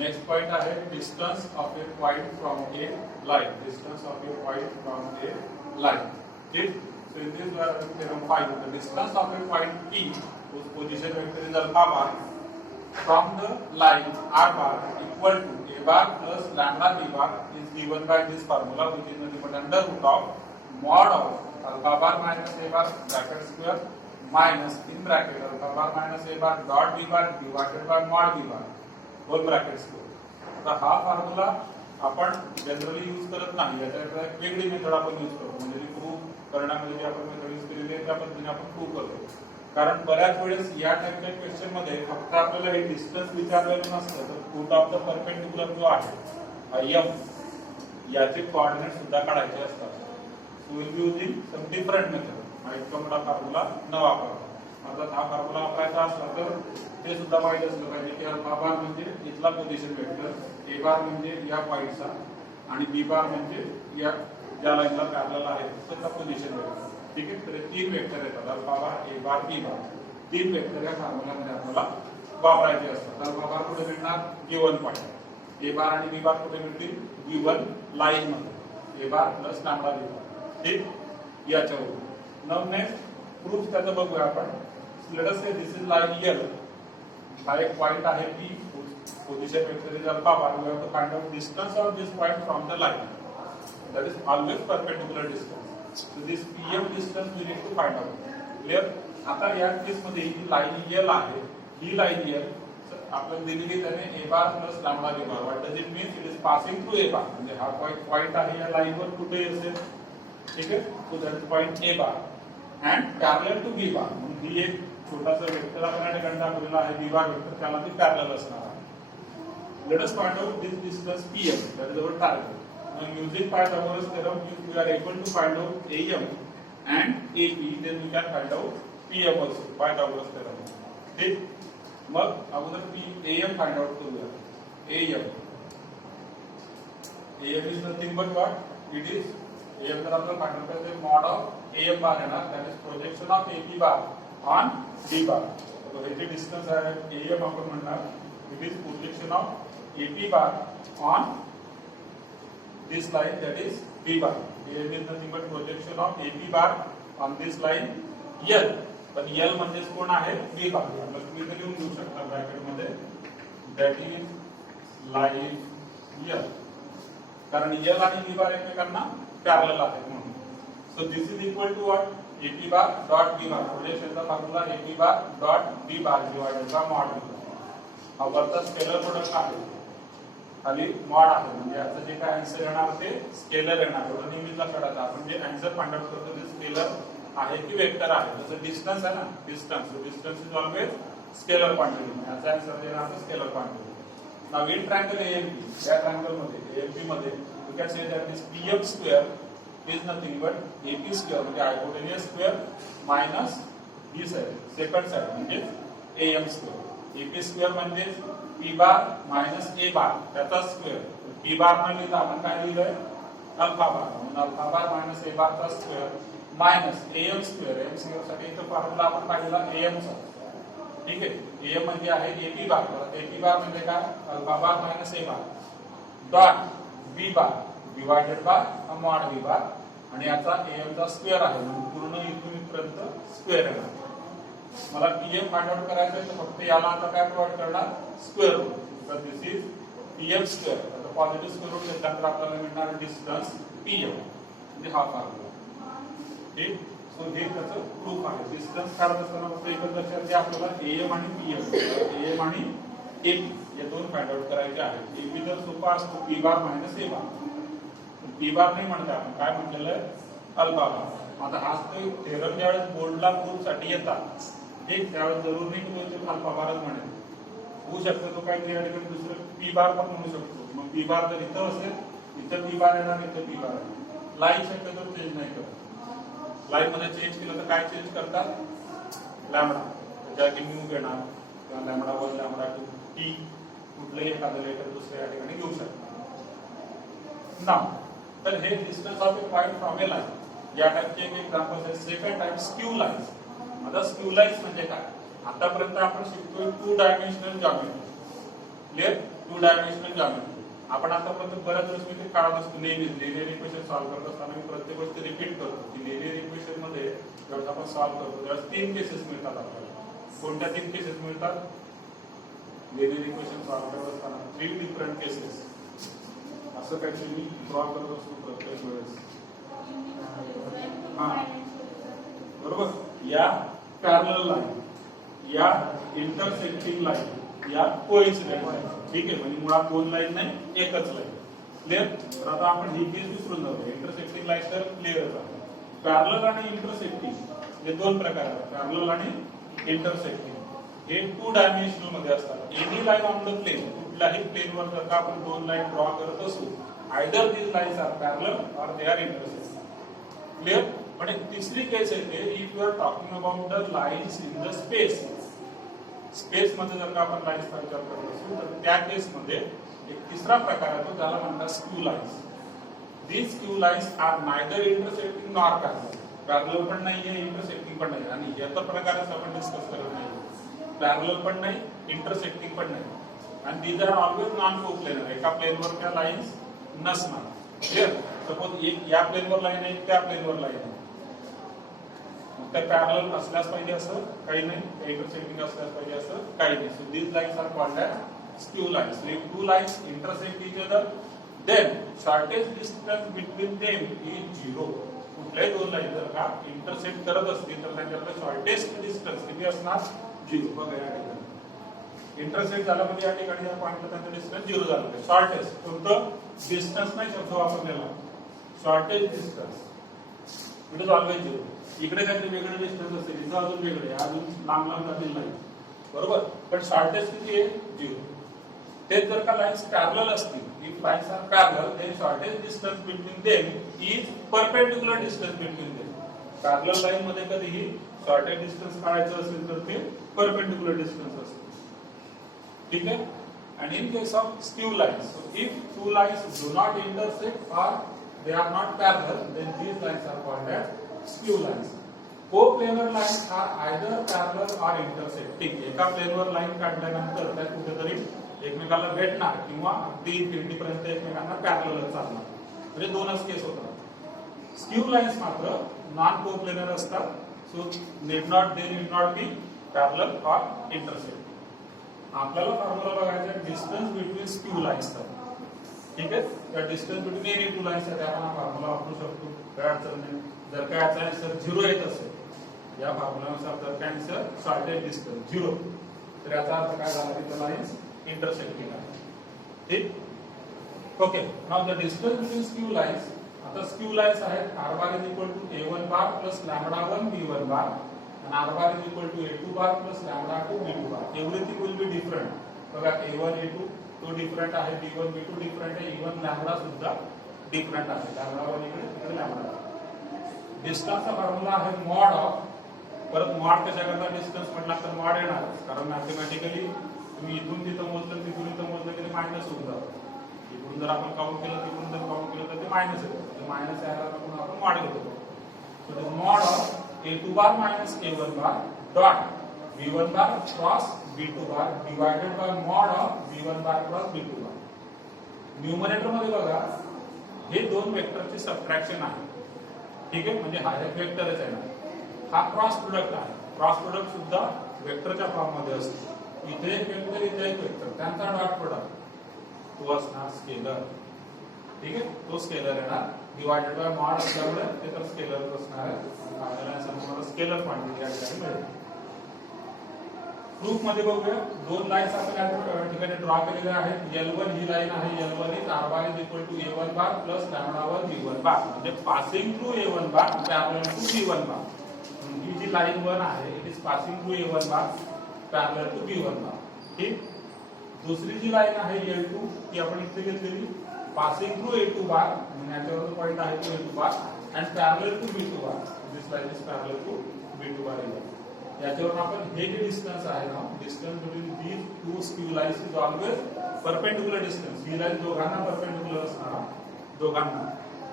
Next point आहे distance of A point from A line. Distance of A point from A line. ठीक. So in this we are having theorem 5. The distance of a point P whose position vector is alpha bar from the line r bar equal to a bar plus lambda b bar is given by this formula, which is nothing but under root of mod of alpha bar minus a bar bracket square minus in bracket alpha bar minus a bar dot b bar divided by mod b bar whole bracket square. आता हा formula आपण generally use करत नाही. याच्याकडे एक वेगळी method आपण use करतो. म्हणजे प्रूफ करण्यामध्ये जी आपण मेथड यूज केलेली आहे त्या पद्धतीने आपण प्रूफ करतो. कारण बऱ्याच वेळेस या टाइपच्या क्वेश्चन मध्ये फक्त आपल्याला हे डिस्टन्स विचारलेलं नसतं, तर फूट ऑफ द परपेंडिक्युलर जो आहे एम याचे कोऑर्डिनेट सुद्धा काढायचे असतात. So will be using some different method. इतका मोठा फॉर्म्युला न वापरता अर्थात हा फॉर्म्युला वापरायचा असला तर ते सुद्धा माहिती असलं पाहिजे की अल्फा बार म्हणजे इथला पोझिशन वेक्टर, ए बार म्हणजे या पॉइंटचा आणि बी बार म्हणजे या ज्या लाईनला पॅरलल आहे त्याचा पोझिशन वेक्टर. ठीक आहे. तर तीन वेक्टर येतात अल्फा बार, ए बार, बी बार. तीन वेक्टर या फॉर्म्युल्यामध्ये आपल्याला वापरायचे असतात. अल्फा बार कुठे मिळणार? Given point. ए बार आणि बी बार कुठे मिळतील? गिवन लाईन मध्ये. A bar plus lambda B bar. ठीक. याच्यावर नाउ नेक्स्ट प्रूफ त्याचं बघूया आपण. Let us say this is line L. हा एक पॉइंट आहे P, position vector is alpha bar. We have to find out distance of this point from the line. That is always perpendicular distance. So this PM distance we need to find out. Clear? आता या केस मध्ये ही line L आहे. ही line L आपण दिलेली त्याने a bar plus lambda b bar. What does it mean? It is passing through a bar. म्हणजे हा point आहे या लाइन वर कुठे असेल? ठीक आहे. So that is point a bar and parallel to b bar. म्हणून ही एक छोटासा वेक्टर आपण या ठिकाणी दाखवलेला आहे b bar वेक्टर, त्याला ती पॅरलल असणार आहे. Let us find out this distance PM. That is our target. Now using Pythagoras theorem, if we are able to find out AM and AP, then we can find out PM also. Pythagoras theorem. ठीक. मग अगोदर AM find out करूया. AM is nothing but what? It is AM जर आपल्याला find out करायचं mod of AM bar आहे ना, that is projection of AP bar on B bar. तर हे जे distance आहे AM आपण म्हणणार, it is projection of AP bar on this line, that is B bar. AM is nothing but projection of AP bar on this line L. पण L म्हणजे कोण आहे? B bar. आपण तुम्ही इथे लिहून घेऊ शकता ब्रॅकेट मध्ये, that is line L. कारण L आणि B bar एकमेकांना पॅरलल आहेत म्हणून. So this is equal to what? AP bar dot B bar. प्रोजेक्शनचा formula AP bar dot B bar divided by mod B bar. हा वरचा scalar product आहे, खाली मॉड आहे. म्हणजे याचं जे काय आन्सर येणार ते स्केलर येणार. एवढं नेहमीच लक्षात ठेवा. आपण जे आन्सर फाइंड आउट करतो ते स्केलर आहे की वेक्टर आहे. जसं डिस्टन्स आहे ना, distance is always scalar quantity. याचा आन्सर देणार तर scalar quantity. Now in triangle AMP, या ट्रायंगल मध्ये AMP मध्ये we can say that this PM square is nothing but AP square म्हणजे हायपोटेन्यूस स्क्वेअर मायनस ही साइड सेकंड साइड म्हणजे AM square. AP square म्हणजे P bar minus A bar त्याचा square. P bar न लिहिता आपण काय लिहिलंय? Alpha bar. म्हणून अल्फा बार मायनस A बार चा square minus AM square. AM square साठी इथं फॉर्म्युला आपण काढलेला AM चा. ठीक आहे. AM म्हणजे आहे AP बार. तर AP बार म्हणजे काय? Alpha bar minus A bar dot B bar divided by mod B बार आणि याचा AM चा स्क्वेअर आहे म्हणून पूर्ण इथून इथपर्यंत स्क्वेअर येणार. मला PM फाइंड आउट करायचं आहे तर फक्त याला आता काय प्रोव्हाइड करणार? Square root. तर दिस इज PM स्क्वेअर. आता पॉझिटिव्ह स्क्वेअर रूट घेतल्यानंतर आपल्याला मिळणार डिस्टन्स PM म्हणजे हा फॉर्म्युला. ठीक. सो हे त्याचं प्रूफ आहे. डिस्टन्स काढत असताना फक्त एकच लक्षात घ्या आपल्याला AM आणि PM आणि AP या दोन फाइंड आउट करायचे आहेत. AP जर सोपा असतो P bar minus A bar. P बार नाही म्हणता आपण काय म्हटलेलं आहे? Alpha bar. आता हाच तो थेरम ज्यावेळेस बोर्डला प्रूफ साठी येतात ठीक, त्यावेळेस जरूर नाही की तो अल्फा बारच म्हणेल. होऊ शकतो तो काय या ठिकाणी दुसरं P बार पण म्हणू शकतो. मग P बार जर इथं असेल इथं P बार येणार, इथं P बार येणार. लाईन शक्यतो चेंज नाही करत. लाईन मध्ये चेंज केलं तर काय चेंज करतात? लॅम्बडा. ज्या की म्यू घेणार किंवा लॅम्बडा 1 लॅम्बडा 2 T कुठलंही एखादं लेटर दुसऱ्या या ठिकाणी घेऊ शकतात. नाव तर हे distance of A point from A line. या टाइपचे एक एक्झाम्पल आहे. Second type skew lines. आता स्क्यू लाईन्स म्हणजे काय? आतापर्यंत आपण शिकतोय 2 dimensional geometry. Clear? 2 two dimensional geometry. आपण आतापर्यंत बऱ्याच वेळेस मी ते काढत असतो नेहमीच लिनियर इक्वेशन सॉल्व्ह करत असताना मी प्रत्येक गोष्ट रिपीट करतो की लिनियर इक्वेशन मध्ये जेव्हा आपण सॉल्व्ह करतो तेव्हा 3 केसेस मिळतात आपल्याला. कोणत्या 3 केसेस मिळतात? लिनियर इक्वेशन सॉल्व्ह करत असताना 3 डिफरंट केसेस असं काहीतरी मी ड्रॉ करत असतो प्रत्येक वेळेस. हा बरोबर. या पॅरलल लाईन, या इंटरसेक्टिंग लाईन, या कोइन्सिडेंट लाईन. ठीक आहे, म्हणजे मुळात 2 लाईन नाही एकच लाईन. क्लिअर. तर आता आपण ही केस विसरून जाऊ. इंटरसेक्टिंग लाईन तर क्लिअरच आहे. पॅरलल आणि इंटरसेक्टिंग हे 2 प्रकार आहेत. पॅरलल आणि इंटरसेक्टिंग हे 2 डायमेन्शनल मध्ये असतात. Any line on the plane, कुठल्याही प्लेनवर जर का आपण 2 लाईन ड्रॉ करत असू, either these lines are parallel or they are intersecting. Clear. पण एक तिसरी केस येते if you are talking about the lines in the space. Space मध्ये जर का आपण लाईन्सचा विचार करत असू तर त्या केस मध्ये एक तिसरा प्रकार आहे तो ज्याला म्हणतात skew lines. These skew lines are neither intersecting nor parallel. Parallel पण नाहीये, इंटरसेक्टिंग पण नाही. आणि याचा प्रकारच आपण डिस्कस करत नाही. पॅरलल पण नाही, इंटरसेक्टिंग पण नाही. आणि these are always non coplanar. एका प्लेनवर त्या लाईन्स नसणार. क्लिअर. सपोज एक या प्लेनवर लाईन आहे, त्या प्लेनवर लाईन आहे, त्या पॅरलल असल्यास पाहिजे असं काही नाही, इंटरसेक्टिंग असल्यास पाहिजे असं काही नाही. So these lines are called as skew lines. If 2 lines intersect each other then shortest distance between them is 0. कुठल्याही 2 लाईन जर का इंटरसेक्ट करत असतील तर त्यांच्यातलं शॉर्टेस्ट डिस्टन्स किती असणार? 0. बघा या ठिकाणी इंटरसेक्ट झाला म्हणजे या ठिकाणी या पॉइंटला त्यांचं डिस्टन्स 0 झालं. शॉर्टेस्ट कोणतं डिस्टन्स नाही शब्द वापरलेला, shortest distance it is always 0. इकडे काहीतरी वेगळं डिस्टन्स असेल, इथं अजून वेगळे, अजून लांब लांब जातील लाईन. बरोबर. पण शॉर्टेस्ट किती आहे? 0. ते जर का लाईन्स पॅरलल असतील, if lines are parallel then shortest distance between them is perpendicular distance between them. Parallel line मध्ये कधीही शॉर्टेस्ट डिस्टन्स काढायचं असेल तर ते परपेंडिक्युलर डिस्टन्स असते. ठीक आहे. And in case of skew lines, so if 2 lines do not intersect or they are not parallel, then these lines are called as skew lines. Co-planar lines are either parallel or intersecting. एका प्लेनवर line काढल्यानंतर त्या कुठेतरी एकमेकाला भेटणार किंवा अगदी infinity पर्यंत एकमेकांना पॅरलल चालणार. म्हणजे 2च केस होतात. स्क्यू लाईन्स मात्र नॉन कोप्लेनर असतात. So they need not be parallel और इंटरसेक्ट. आपल्याला फॉर्म्युला बघायचा आहे डिस्टन्स बिटवीन स्क्यू लाईन्सचा. ठीक आहे. त्या डिस्टन्स बिटवीन एनी 2 लाईन्स साठी आपण हा फॉर्म्युला वापरू शकतो. काय अडचण नाही. जर काय याचा आन्सर 0 येत असेल या फॉर्म्युलानुसार, जर काय आन्सर शॉर्टेस्ट डिस्टन्स 0, तर याचा अर्थ काय झाला की त्या लाईन्स इंटरसेक्टिंग आहे. ठीक. Okay. Now the distance between skew lines. आता स्क्यू लाईन्स आहेत r bar is equal to a1 bar plus lambda 1 b1 bar and r bar is equal to a2 bar plus lambda 2 b2 bar. Everything will be different. बघा a1 a2 तो different आहे, b1 b2 different आहे, even lambda सुद्धा different आहे. Lambda 1 इकडे lambda. डिस्टन्सचा formula आहे mod of. परत mod कशाकरता distance म्हटला तर मॉड येणार, कारण मॅथमॅटिकली तुम्ही इथून तिथं मोजलं तिथून इथं मोजलं की मायनस होऊन जातं. इकडून जर आपण काउंट केलं तिकडून जर काउंट केलं तर ते मायनस येतं. मायनस यायला आपण मॉड घेतो. So the mod of a2 bar minus a1 bar dot b1 bar cross b2 bar divided by mod of b1 bar cross b2 bar. Numerator मध्ये बघा हे 2 वेक्टरचे सबट्रॅक्शन आहे. ठीक आहे. म्हणजे हा एक वेक्टरच आहे ना, हा क्रॉस प्रोडक्ट आहे. क्रॉस प्रोडक्ट सुद्धा वेक्टरच्या फॉर्म मध्ये असतो. इथे एक वेक्टर, इथे एक वेक्टर, त्यांचा डॉट प्रोडक्ट तो असणार स्केलर. ठीक आहे. तो स्केलर येणार डिवाइडेड बाय मॉड असल्यामुळे ते तर स्केलर असणार आहे. आपल्याला समोर स्केलर क्वांटिटी या ठिकाणी मिळेल. प्रूफ मध्ये बघूया 2 लाईन्स आपण या ठिकाणी ड्रॉ केलेल्या आहेत. L1 ही लाईन आहे. L1 is r bar is equal to a1 bar plus lambda 1 b1 bar. म्हणजे passing through a1 bar parallel to b1 bar. ही जी लाईन 1 आहे it is passing through a1 bar parallel to b1 bar. ठीक. दुसरी जी line आहे L2 ती आपण इथे घेतलेली पासिंग थ्रू a2 bar. म्हणजे याच्यावर पार्ट आहे तो a2 bar and parallel to b2 bar. This line is parallel to b2 bar. याच्यावर आपण हे जे डिस्टन्स आहे ना, distance between these 2 skew lines is always perpendicular distance. He line दोघांना परपेंडिक्युलर असणार, दोघांना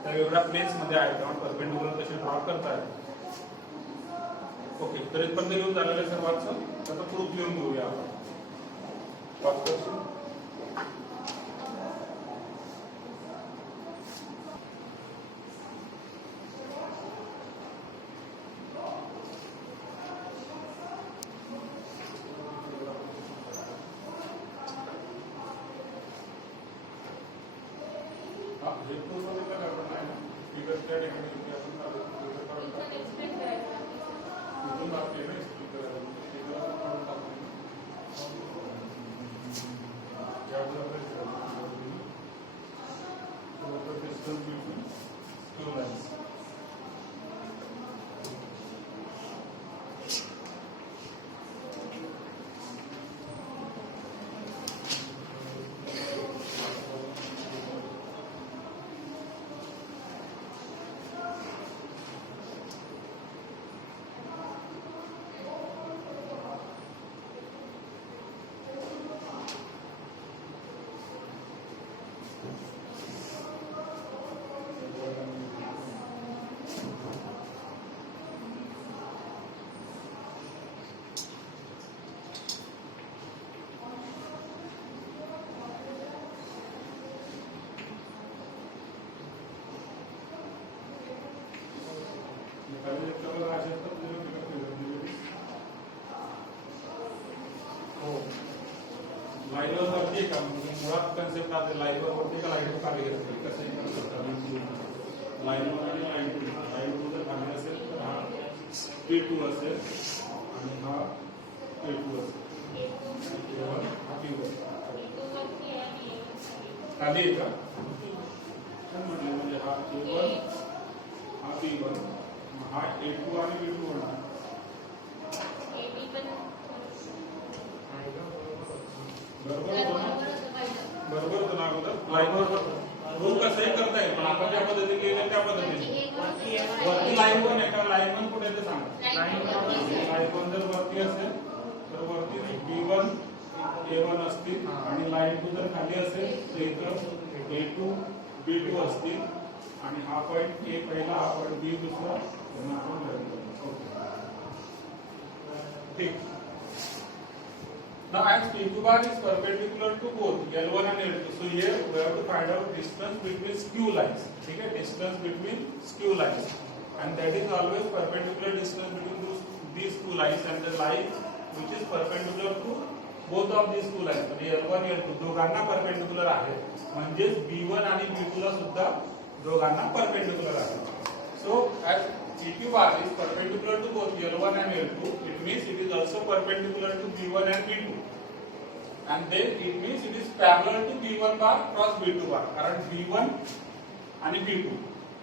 त्या वेगळ्या प्लेन्स मध्ये आहे तेव्हा परपेंडिक्युलर कसे ड्रॉ करता येईल. ओके. तर इथपर्यंत लिहून झालेलं आहे सर्वांचं. आता प्रूफ लिहून घेऊया आपण. हे पूर्ण दिलं आपण नाही ना स्पीकरच्या ठिकाणी आपण कुठून आपले ना स्पीकर काढून टाकले distance between two lines. लाईव्हर वरती का मुळात कन्सेप्ट आहे लाईव्हर वरती का लाईव्हर खाली असेल कसं लाईव्हर आणि लाईव्ह जर खाली असेल तर हा P2 असेल आणि हा P2 असेल हा P1 खाली आहे का म्हटलं म्हणजे हा P1 हा P1 हा A2 आणि B2 होणार बरोबर होतं ना अगोदर लाईव्हर रूल कसंही करता येईल पण आपण ज्या पद्धतीने लिहिलं त्या पद्धतीने वरती लाईव्ह वन आहे का लाईव्ह वन कुठे ते सांगा लाईव्ह वन जर वरती असेल तर वरती B1 A1 असतील आणि लाईन 2 जर खाली असेल तर इथं A2 B2 असतील आणि हा पॉईंट A पहिला हा पॉईंट B दुसरा यांना आपण लिहून ठीक. Now as P2 bar is perpendicular to both L1 and L2, so here we have to find out distance between skew lines. Okay, distance between skew lines, and that is always perpendicular distance between these two lines, and the line which is perpendicular to both of these two lines, म्हणजे L1 L2 दोघांना perpendicular आहे, म्हणजे B1 आणि B2 ला सुद्धा दोघांना perpendicular आहे. So as PQ bar is perpendicular to both L1 and L2, it means it is also perpendicular to B1 and B2. And then it means it is parallel to B1 bar cross B2 bar. कारण B1 आणि B2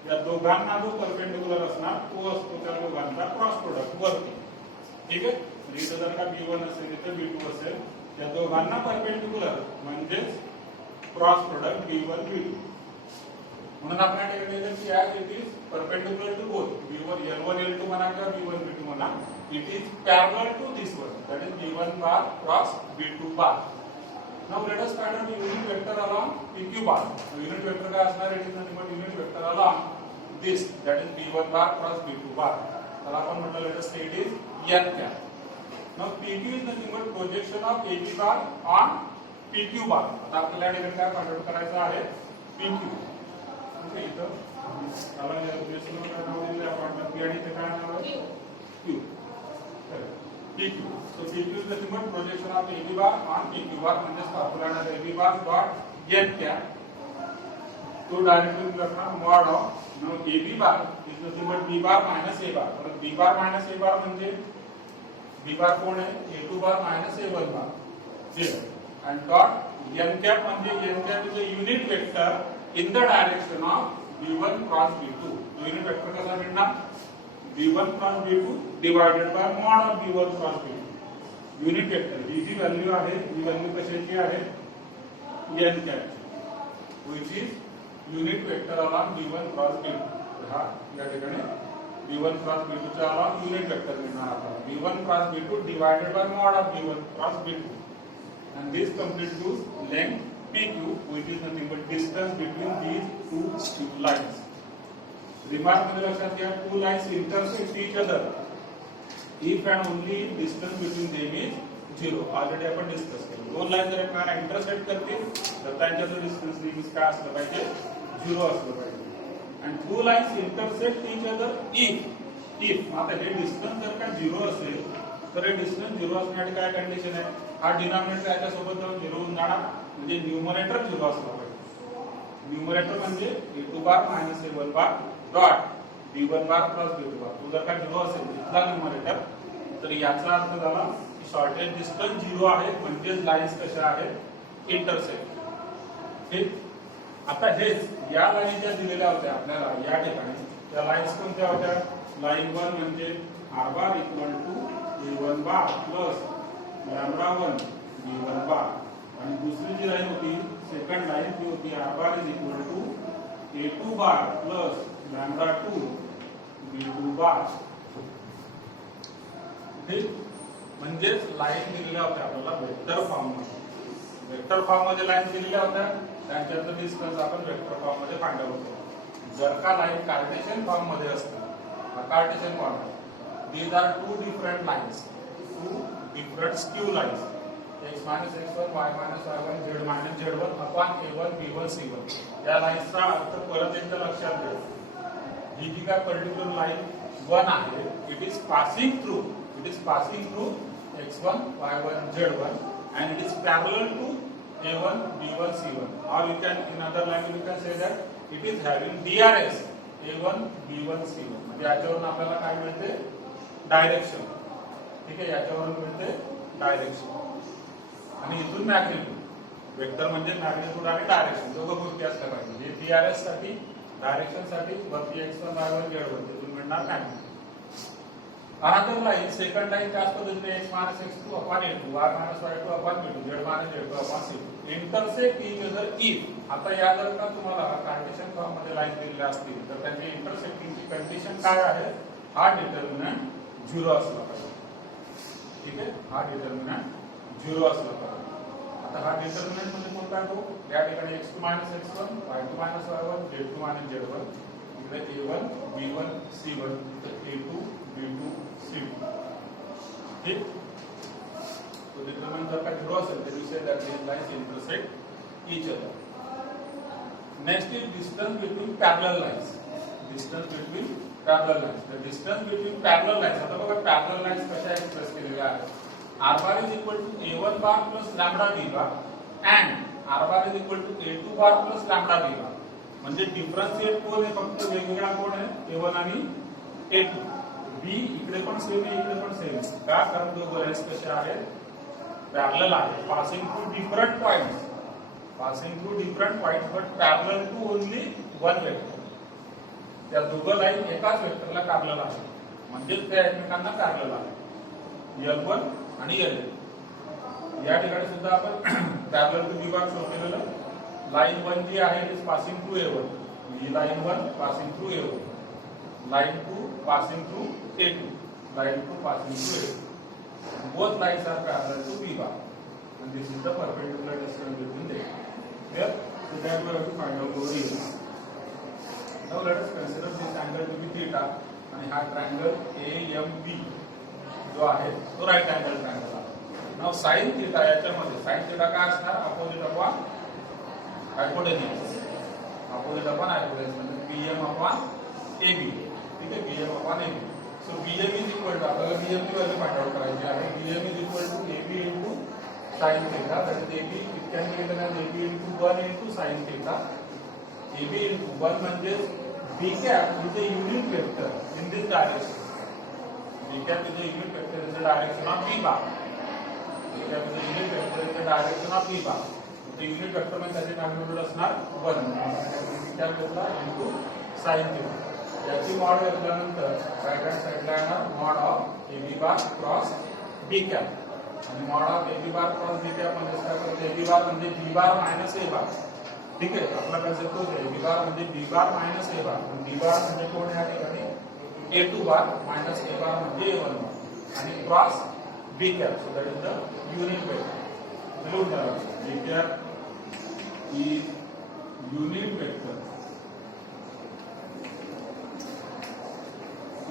या दोघांना जो perpendicular असणार तो असतो त्या दोघांचा क्रॉस प्रोडक्ट वरती. ठीक आहे? इथे जर का B1 असेल इथे B2 असेल या दोघांना perpendicular म्हणजेच क्रॉस प्रोडक्ट B1 B2. म्हणून आपण ठेवलेलं की as it is perpendicular to both B1 L1 L2 म्हणा किंवा B1 B2 म्हणा it is parallel to this one, that is B1 bar cross B2 bar. Now let us find out the unit vector along PQ bar. The unit vector काय असणार it is nothing but unit vector along this, that is B1 bar cross B2 bar. तर आपण म्हटलं let us say it is n cap. Now PQ is nothing but projection of AB bar on PQ bar. आता आपल्याला या ठिकाणी काय find out करायचं आहे PQ. ओके इथं आपण या उद्देशाने काय नाव दिले आपण P आणि ते काय नाव आहे Q. PQ. So PQ is nothing but projection of AB bar on PQ bar, म्हणजे फॉर्म्युला आहे AB bar dot n cap. तो डायरेक्टली करणार mod of now AB bar is nothing but B bar minus A bar. और B bar minus A bar म्हणजे B bar कोण आहे A2 bar minus A1 bar 0 and dot n cap म्हणजे n cap is a unit vector in the direction of B1 cross B2. तो unit vector कसा मिळणार B1 cross B2 divided by mod of B1 cross B2. Unit vector he G value आहे ही value कशाची आहे n cap which is unit vector along B1 cross B2. हा या ठिकाणी B1 cross B2 चा along unit vector मिळणार आपल्याला B1 cross B2 divided by mod of B1 cross B2 and this constitutes length PQ, which is nothing but distance between these two lines. Remark मध्ये लक्षात घ्या two lines intersect each other if and only distance between them is 0. Already आपण discuss केलं. दोन line जर एकमेकांना intersect करतील तर त्यांच्याचं डिस्टन्स नेहमीच काय असलं पाहिजे 0 असलं पाहिजे. and two lines intersect each other if आता हे डिस्टन्स जर का 0 असेल तर हे डिस्टन्स 0 असण्याची काय कंडिशन आहे हा डिनॉमिनेटर याच्या सोबत जाऊन 0 होऊन जाणार म्हणजे न्यूमरेटर 0 असला पाहिजे. न्यूमरेटर म्हणजे a2 बार मायनस a1 बार डॉट b1 बार प्लस b2 बार. तो जर का 0 असेल इथला न्यूमरेटर तर याचा अर्थ झाला की शॉर्टेज डिस्टन्स 0 आहे म्हणजे लाईन्स कशा आहेत इंटरसेक्ट. ठीक. आता हेच या लाईन ज्या दिलेल्या होत्या आपल्याला या ठिकाणी त्या लाईन्स कोणत्या होत्या? लाईन 1 म्हणजे r bar equal to a1 bar plus lambda 1 b1 bar आणि दुसरी जी लाईन होती सेकंड लाईन ती होती r bar is equal to a2 bar plus lambda 2 b2 bar. ठीक. म्हणजेच लाईन दिलेल्या होत्या आपल्याला वेक्टर फॉर्म मध्ये. वेक्टर फॉर्म मध्ये लाईन दिलेल्या होत्या त्यांच्याचं डिस्टन्स आपण वेक्टर फॉर्म मध्ये फाइंड आउट करू. जर का लाईन कार्टेशियन फॉर्म मध्ये असते Cartesian form these are two different lines, two different skew lines, x minus x1 y minus y1 z minus z1 upon a1 b1 c1. या लाईन्सचा अर्थ परत एकदा लक्षात घ्या. ही जी काय पर्टिक्युलर लाईन 1 आहे it is passing through x1 y1 z1 and it is parallel to a1 b1 c1, or you can in other language you can say that it is having DRS a1 b1 c1. म्हणजे याच्यावरून आपल्याला काय मिळते? Direction. ठीक आहे. याच्यावरून मिळते direction आणि इथून मॅग्निट्यूड. वेक्टर म्हणजे मॅग्निट्यूड आणि डायरेक्शन दोघं गोष्टी असल्या पाहिजे. हे DRS साठी डायरेक्शन साठी वरती x1 y1 z1 तिथून मिळणार magnitude. Another line second line त्याच पद्धतीने x minus x2 upon a2 y minus y2 upon b2 z minus z2 upon c2 intersect each other if. आता या जर का तुम्हाला कार्टेशियन फॉर्म मध्ये लाईन दिलेल्या असतील तर त्यांची इंटरसेक्टिंगची कंडिशन काय आहे? हा डिटर्मिनंट 0 असला पाहिजे. ठीक आहे. हा डिटर्मिनंट 0 असला पाहिजे. आता हा डिटर्मिनंट म्हणजे कोणता आहे तो? या ठिकाणी x2 minus x1 y2 minus y1 z2 minus z1 इकडे a1 b1 c1 इथे a2 b2 c2. ठीक. तो डिटर्मिनंट जर का 0 असेल तर we say that these lines intersect each other. Next is distance between parallel lines. Distance between parallel lines. The distance between parallel lines. आता बघा parallel lines कशा एक्सप्रेस केलेल्या आहेत. r bar is equal to a1 bar plus lambda b bar and r bar is equal to a2 bar plus lambda b bar. म्हणजे differentiate कोण आहे? फक्त वेगवेगळा कोण आहे? a1 आणि a2. b इकडे पण सेम आहे इकडे पण सेम आहे. का? कारण दोघं लाईन्स कशा आहेत? पॅरलल आहे. Passing through different points. But parallel to only one vector. त्या दोघं लाईन एकाच वेक्टरला पॅरलल आहे म्हणजेच त्या एकमेकांना पॅरलल आहे. L1 आणि L2. या ठिकाणी सुद्धा आपण parallel to b bar show केलेलं. लाईन 1 जी आहे it is passing through a1. ही line 1 passing through a1. Line 2 passing through a2. Line 2 passing through a2. Both lines are parallel to b bar and this is the perpendicular distance between them. Here, so that we have to find out over here. Now let us consider this angle to be theta and हा triangle AMB जो आहे तो right angle triangle आहे. Now sin theta याच्यामध्ये sin theta काय असणार? Opposite upon hypotenuse. Opposite upon hypotenuse म्हणजे BM upon AB. ठीक आहे. BM upon AB. So BM is equal to आपल्याला BM ची व्हॅल्यू फाइंड आउट करायची आहे. BM is equal to AB into sin theta. That is AB it can be written as AB into 1 into sin theta. AB into 1 म्हणजे B cap is a unit vector in this direction. B cap is a unit vector in the direction of B bar. B cap is a unit vector in the direction of B bar. The unit vector म्हणजे त्याचे magnitude असणार 1. B cap घेतला into sin theta. याची mod घेतल्यानंतर right hand साइडला येणार mod of AB bar cross B cap आणि mod of AB bar cross B cap म्हणजे काय करतो? AB बार म्हणजे B bar minus A bar. ठीक आहे. आपला कन्सेप्ट तोच आहे. AB बार म्हणजे B bar minus A bar. B बार म्हणजे कोण या ठिकाणी A2 बार मायनस A बार म्हणजे A1 बार आणि cross B cap. So that is the unit vector. लिहून घ्या. B cap is unit vector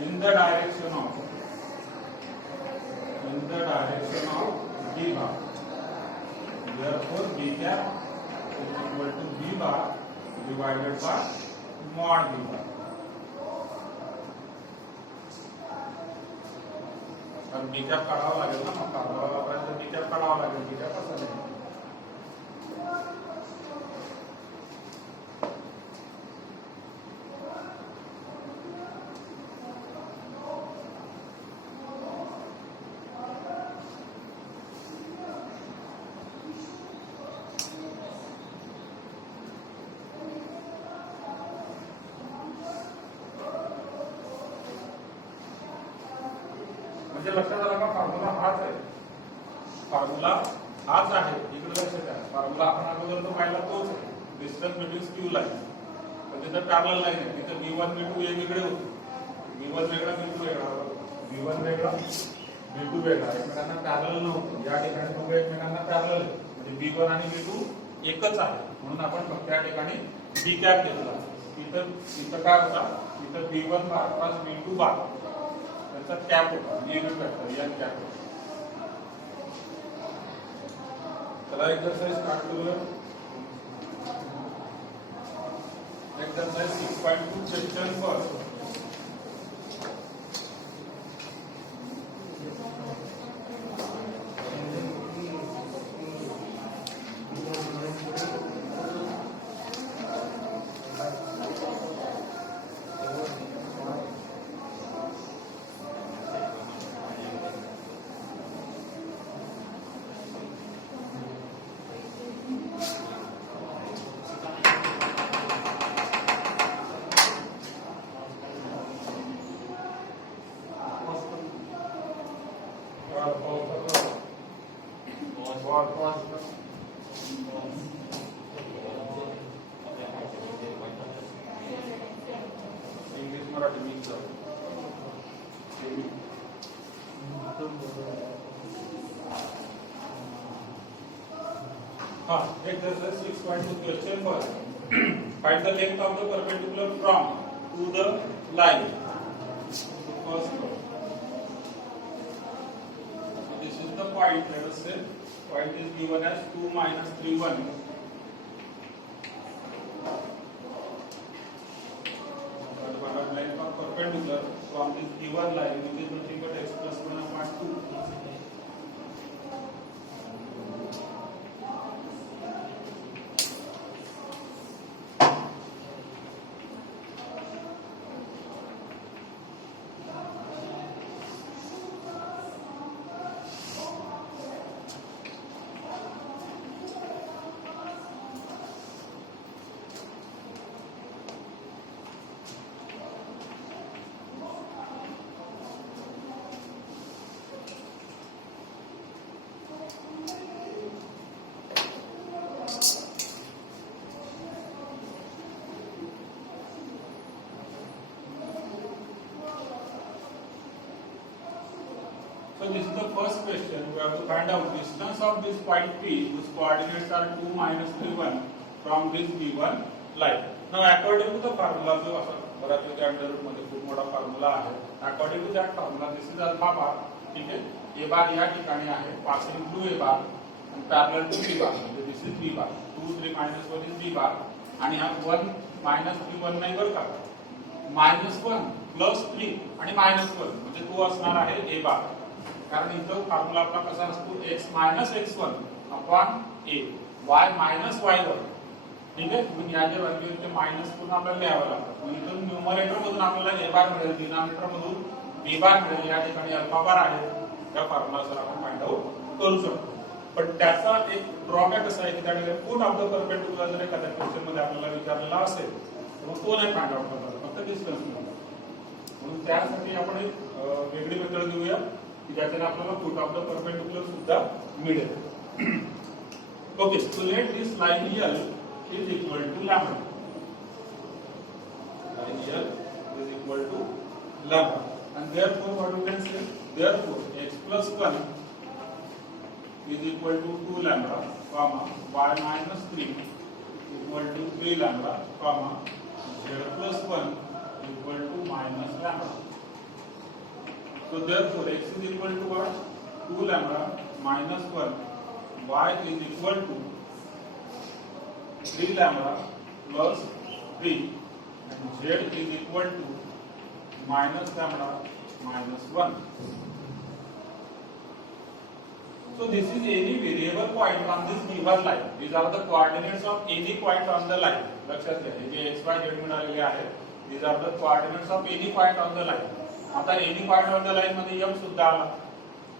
in the direction of B bar. Therefore B cap is equal to B bar divided by mod B bar. अब B cap काढावा लागेल ना. मग काढावा वापरायचं B cap काढावा लागेल. B cap असं नाही. इथे लक्षात आला का फॉर्म्युला हाच आहे, फॉर्म्युला हाच आहे. इकडे लक्षात द्या, फॉर्म्युला आपण अगोदर जो पाहिला तोच आहे, डिस्टन्स बिटवीन क्यू लाईन. पण तिथं पॅरलल लाईन आहे, तिथं V1 V2 वेगवेगळे होते. V1 वेगळा V2 वेगळा, V1 वेगळा V2 वेगळा, एकमेकांना पॅरलल नव्हतं. या ठिकाणी दोघे एकमेकांना पॅरलल आहे, म्हणजे V1 आणि V2 एकच आहे. म्हणून आपण फक्त या ठिकाणी D कॅप घेतला. इथं काय होता, इथं V1 बार प्लस V2 बार त्याचा कॅप होता, युनिट वेक्टर n कॅप. चला एक्सरसाइज स्टार्ट करूया. Exercise 6.2 question first. English Marathi mix. Exercise 6.2 question first. Find the length of the perpendicular from to the line. First one. This is the point. Let us say point is given as 2 minus 3 1. Length of perpendicular from this given line, which is nothing but x plus 1 upon 2. So this is the first question. We have to find out distance of this point P whose coordinates are 2 minus 3 1 from this given line. Now according to the formula, जो असा बराच वेळा under route मध्ये खूप मोठा formula आहे. According to that formula, this is alpha bar. ठीक आहे, A बार या ठिकाणी आहे, passing through A bar and parallel to B bar. म्हणजे this is B bar. 2 3 minus 1 is B bar. आणि हा 1 minus 3 1 नाही बरं का, -1 plus 3 आणि -1 म्हणजे तो असणार आहे A bar. कारण इथं फॉर्म्युला आपला कसा असतो, x minus x1 upon a, y minus y1. ठीक आहे, म्हणून या जे व्हॅल्यू आहे ते मायनस करून आपल्याला लिहावं लागतं. मग इथून न्यूमरेटर मधून आपल्याला a बार मिळेल, डिनॉमिनेटर मधून b बार मिळेल. या ठिकाणी अल्फा बार आहे, त्या फॉर्म्युलासर आपण फाइंड आउट करू शकतो. पण त्याचा एक ड्रॉबॅक असा आहे की त्या ठिकाणी फुट ऑफ द परपेंडिक्युलर जर एखाद्या क्वेश्चन मध्ये आपल्याला विचारलेला असेल तर तो नाही फाइंड आउट करणार, फक्त डिस्टन्स मिळणार. म्हणून त्यासाठी आपण एक वेगळी मेथड घेऊया की ज्याच्याने आपल्याला फुट ऑफ द परपेंडिक्युलर सुद्धा मिळेल. Okay, so let this line L is equal to lambda. Line L is equal to lambda, and therefore what we can say, therefore x plus 1 is equal to 2 lambda, comma y minus 3 equal to 3 lambda, comma z plus 1 equal to minus lambda. So therefore x is equal to what? 2 lambda minus 1, y is equal to 3 lambda plus 3, and z is equal to minus lambda minus 1. So this is any variable point on this given line. These are the coordinates of any point on the line. लक्षात घ्या, हे जे x y z मिळालेले आहेत, these are the coordinates of any point on the line. आता any point on the line मध्ये m सुद्धा आला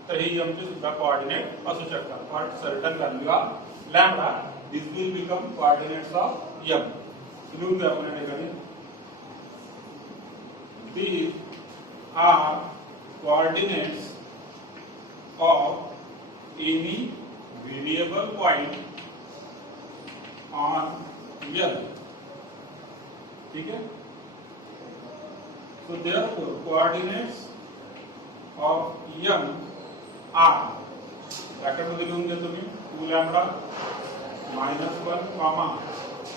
तर हे m चे सुद्धा कोऑर्डिनेट असू शकतात. For certain value of lambda this will become coordinates of m. लिहून घ्या आपण या ठिकाणी, these are coordinates of any variable point on L. ठीक है? So therefore coordinates of M are bracket मध्ये लिहून घ्या तुम्ही 2 lambda -1 comma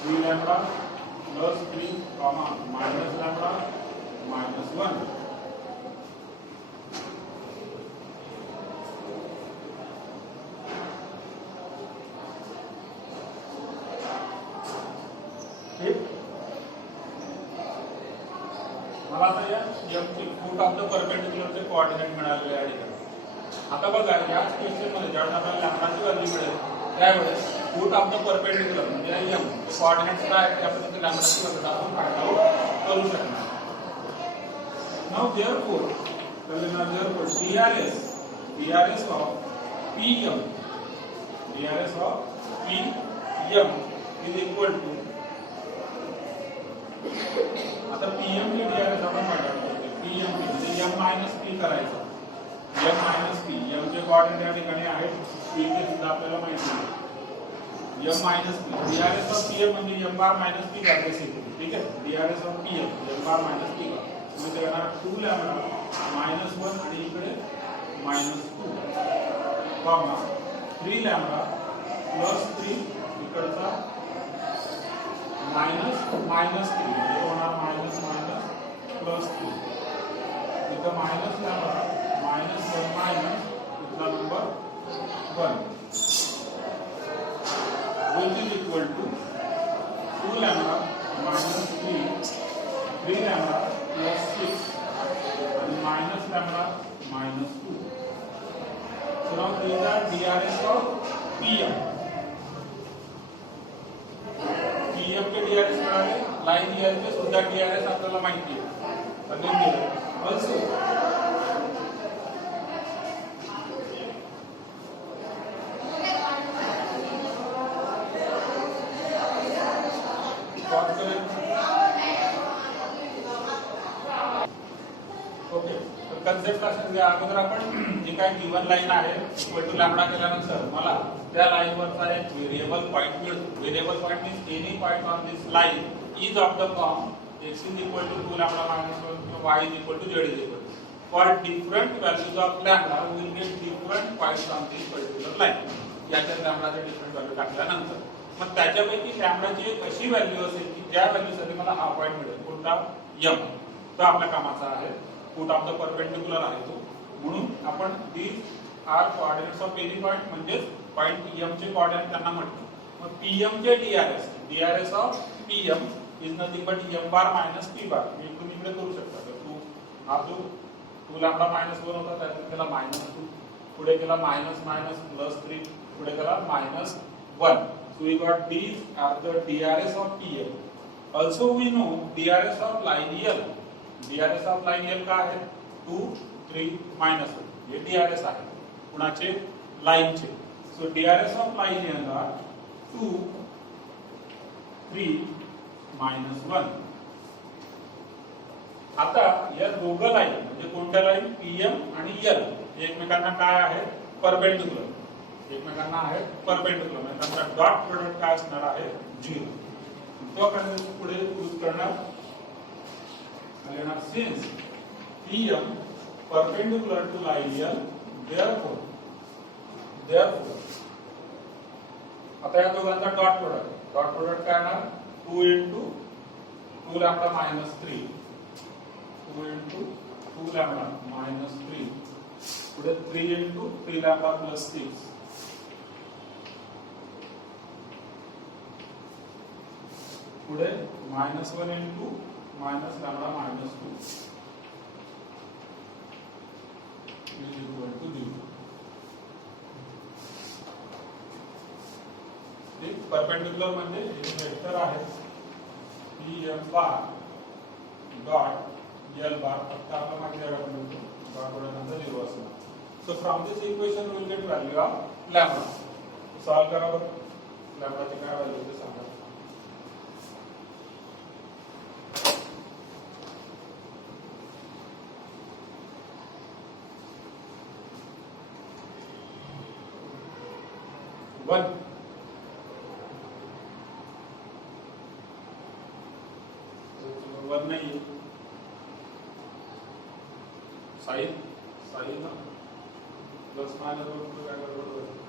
3 lambda +3 comma -lambda -1. मला आता या चे फूट ऑफ द परपेंडिक्युलरचे कोऑर्डिनेट मिळालेले आहे. आता बघा याच क्वेश्चन मध्ये ज्यावेळेस आपल्याला लॅम्बडाची व्हॅल्यू मिळेल त्यावेळेस फूट ऑफ द परपेंडिक्युलर म्हणजे एम कोऑर्डिनेट्स काय आहेत ते आपण तिथे लॅम्बडाची व्हॅल्यू आपण फाइंड आउट करू शकणार. Now therefore DRS of PM is equal to आता PM चे DRS आपण फाइंड आउट करतो. PM म्हणजे M minus P करायचं. M minus P M चे कोऑर्डिनेट या ठिकाणी आहेत. P चे सुद्धा आपल्याला माहिती आहे. M minus P DRS of PM म्हणजे M bar minus P करते सिंपली. ठीक आहे? DRS of PM M bar minus P म्हणजे ते येणार 2 लॅम्बडा -1 आणि इकडे -2 कॉमा 3 लॅम्बडा +3 इकडचा -3 म्हणजे होणार -3 इथं मायनस लॅम्बडा -1 इथला number 1 which is equal to 2 lambda -3 lambda +6 and lambda -2. So now these are DRS of PM. PM K DRS मिळाले, लाइन DRS के सुद्धा DRS आपल्याला माहिती आहे. अगेन also ओके कन्सेप्ट असेल अगोदर आपण जी काही गिवन लाइन आहे इक्वल टू लॅम्बडा केल्यानंतर मला त्या लाइन वरचा एक व्हेरिएबल पॉइंट मिळतो. Variable point means any point on this line is of the form x is equal to 2 lambda minus 1 y is equal to z is equal to. For different values of lambda we will get different points on this particular line. याच्या लॅम्बडाचे different value टाकल्यानंतर मग त्याच्यापैकी लॅम्बडाची एक अशी value असेल की ज्या व्हॅल्यूसाठी मला हा पॉइंट मिळेल कोणता m तो आपल्या कामाचा आहे. फूट ऑफ द परपेंडिक्युलर आहे तो. म्हणून आपण these are coordinates of any point म्हणजे पॉइंट m चे कोऑर्डिनेट त्यांना म्हणतो. मग pm चे DRS of pm is nothing but m bar minus p bar. मी तुम्ही इकडे करू शकता. तर हा जो 2 लॅम्बडा -1 होता त्यातून त्याला -2 पुढे केला -3 पुढे केला -1. So we got these are the DRS of PM. Also we know DRS of line L. DRS of line L का आहे 2 3 -1 हे DRS आहे कुणाचे लाइनचे. So DRS of line L are 2 3 -1. आता या दोघं लाइन म्हणजे कोणत्या लाइन PM आणि L एकमेकांना काय आहे परपेंडिक्युलर. एकमेकांना आहे परपेंडिक्युलर म्हणजे त्यांचा डॉट प्रोडक्ट काय असणार आहे 0. तो आपण पुढे यूज करणार आणि since PM perpendicular to line L therefore आता या दोघांचा डॉट प्रोडक्ट काय येणार 2 into 2 lambda -3 2 into 2 lambda -3 पुढे 3 into 3 lambda +6 पुढे -1 into -lambda -2 is equal to 0. Perpendicular म्हणजे हे वेक्टर आहे PM bar dot L bar फक्त आपला माहिती आहे आपण डॉट नंतर 0 असणार. So from this equation we will get value of lambda. Solve करा बरं लॅम्बडाची काय व्हॅल्यू ते सांगा. वन नाही sign sign plus minus one काय बरोबर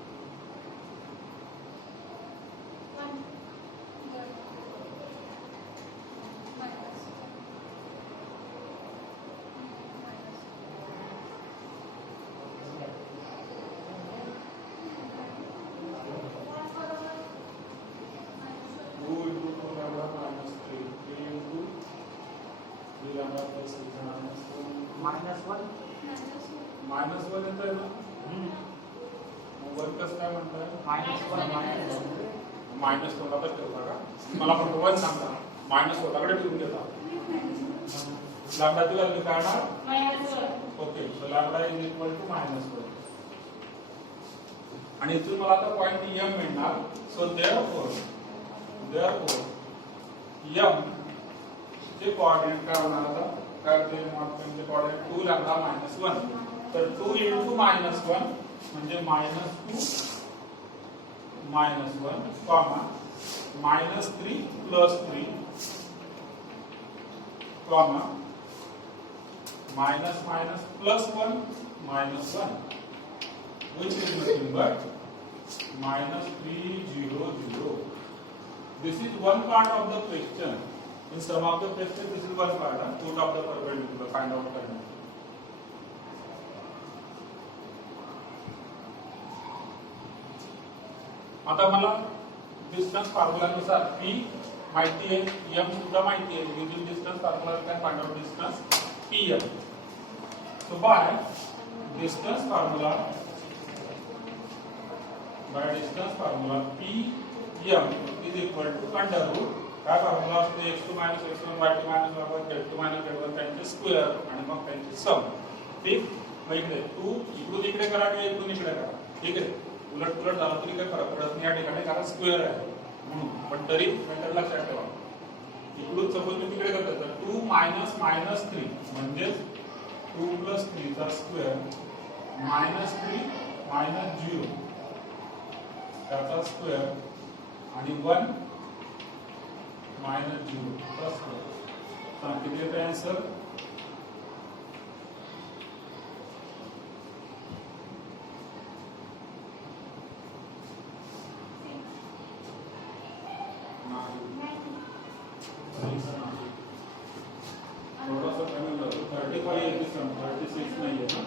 माइनस वन येत आहे ना वन कसं काय म्हणताय मायनस स्वतःकडे ठेवता का मला फक्त वन सांगा मायनस स्वतःकडे ठेवून घेता लॅम्डाची व्हॅल्यू काय येणार okay so lambda is equal to minus one आणि इथून मला आता पॉइंट एम मिळणार सो देअरफॉर एम चे कोऑर्डिनेट काय होणार आता काय ते चे कोऑर्डिनेट 2 लॅम्डा मायनस 1 तर 2 into मायनस 1 म्हणजे minus 2 minus 1 comma minus 3 plus 3 comma minus minus plus 1 minus 1 which is nothing but minus 3 0 0. This is one part of the question. In some of the questions, this is one part. Put of the perpendicular find out करना. आता मला distance फॉर्म्युलानुसार p माहिती आहे m सुद्धा माहिती आहे using distance formula we can find out distance pm. So by distance formula pm is equal to under root काय formula असतो x2 x1 y2 y1 z2 z1 त्यांचे स्क्वेअर आणि मग त्यांचे सम ठीक मग इकडे 2 इकडून इकडे करा किंवा इकडून इकडे करा ठीक आहे उलट पुलट झालं तरी काही फरक पडत नाही या ठिकाणी कारण स्क्वेअर आहे म्हणून पण तरी मेथड लक्षात ठेवा इकडून सपोज मी तिकडे करतो तर 2 मायनस मायनस 3 म्हणजे 2 प्लस 3 चा स्क्वेअर मायनस 3 मायनस 0 त्याचा स्क्वेअर आणि 1 मायनस 0 प्लस 1 किती येते आंसर थोड़ा सा कमी लगा 35 येते सम 36 नहीं है ना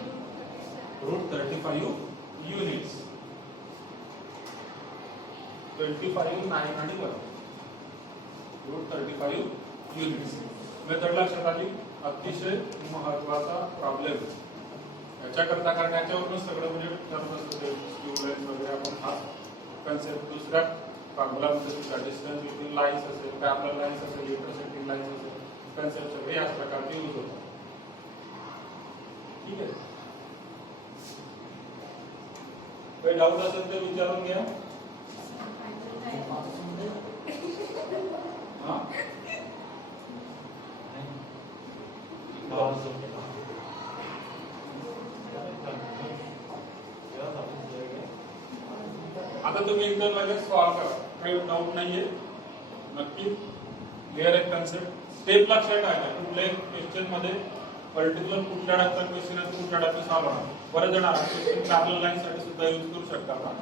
रूट 35 यूनिट्स 25 9 आणि 1 रूट 35 युनिट्स मेथड लक्षात आली अतिशय महत्त्वाचा प्रॉब्लेम याच्याकरता कारण याच्यावरूनच सगळं म्हणजे ठरत असते स्टुडंट वगैरे आपण हा कन्सेप्ट दुसऱ्या फॉर्म्युलामध्ये दुसरा डिस्टन्स बिटवीन लाईन्स असेल पॅरलल लाईन्स असेल इंटरसेक्टिंग लाईन्स असेल कन्सेप्ट सगळे याच प्रकारचे यूज होतात ठीक आहे काही डाऊट असेल तर विचारून घ्या आता तुम्ही एकदम लगेच सॉल्व करा काही डाऊट नाहीये नक्की क्लिअर आहे कन्सेप्ट स्टेप लक्षात ठेवा कुठल्याही क्वेश्चन मध्ये पर्टिक्युलर कुठल्या टाईपचा क्वेश्चन आहे कुठल्या टाईपचा सॉल्व होणार बरेच जण क्वेश्चन पॅरलल लाईन साठी सुद्धा यूज करू शकता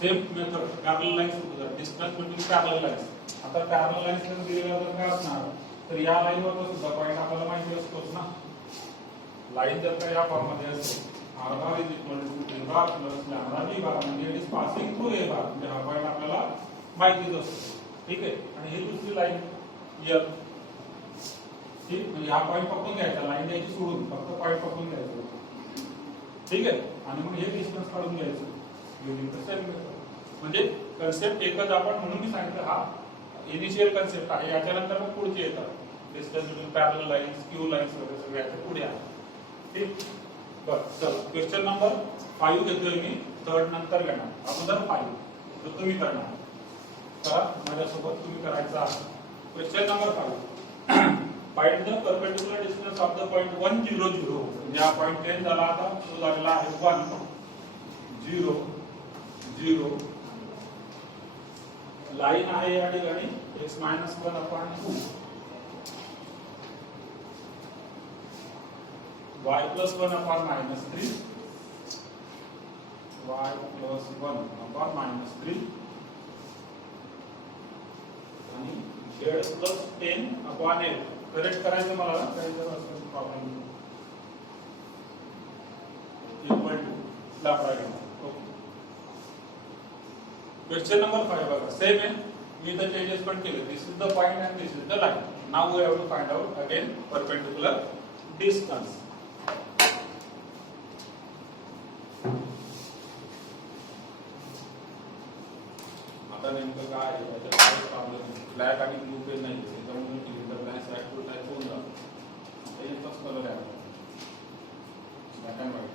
सेम मेथड पॅरलल लाईन्स सुद्धा डिस्टन्स बिटवीन पॅरलल लाईन्स आता पॅरलल लाईन्स जर दिलेला तर काय असणार तर या लाईनवर सुद्धा पॉईंट आपल्याला माहिती असतोच ना लाईन जर का या फॉर्म मध्ये असेल r bar is equal to a bar plus lambda b bar म्हणजे it is passing through a bar म्हणजे हा पॉईंट आपल्याला माहितीच असतो ठीक आहे आणि ही दुसरी लाईन l ठीक म्हणजे हा पॉईंट पकडून घ्यायचा लाईन द्यायची सोडून फक्त पॉईंट पकडून घ्यायचा ठीक आहे आणि मग हे डिस्टन्स काढून घ्यायचं युजिंग द सेम मेथड म्हणजे कन्सेप्ट एकच आपण म्हणून मी सांगितलं हा इनिशियल कन्सेप्ट आहे याच्यानंतर मग पुढचे येतात distance between parallel lines Q lines वगैरे सगळे याच्या पुढे आहे ठीक बस चल क्वेश्चन नंबर 5 घेतोय मी थर्ड नंतर घेणार अगोदर 5 जो तुम्ही करणार करा माझ्यासोबत तुम्ही करायचं आहे question number 5 find the perpendicular distance of the point 1 0 0 म्हणजे हा पॉइंट 10 झाला आता तो लागला आहे 1 0 0 लाईन आहे या ठिकाणी x - 1/2 y plus 1 upon minus 3, y plus 1 upon minus 3 आणि z plus 10 upon 8. करेक्ट करायचं मला ना, काही जर असं प्रॉब्लेम इक्वल टू लॅम्बडा घेणार. ओके. क्वेश्चन नंबर 5 बघा, सेम आहे. मी इथं चेंजेस पण केले. This is the point and this is the line. Now we have to find out again perpendicular distance. आता नेमकं काय आहे, त्याच्यात काय प्रॉब्लेम आहे. ब्लॅक आणि ब्लू पेन नाही, त्याच्यामुळे clear black side to side होऊन जातं. हे एकच कलर आहे ब्लॅक अँड व्हाईट.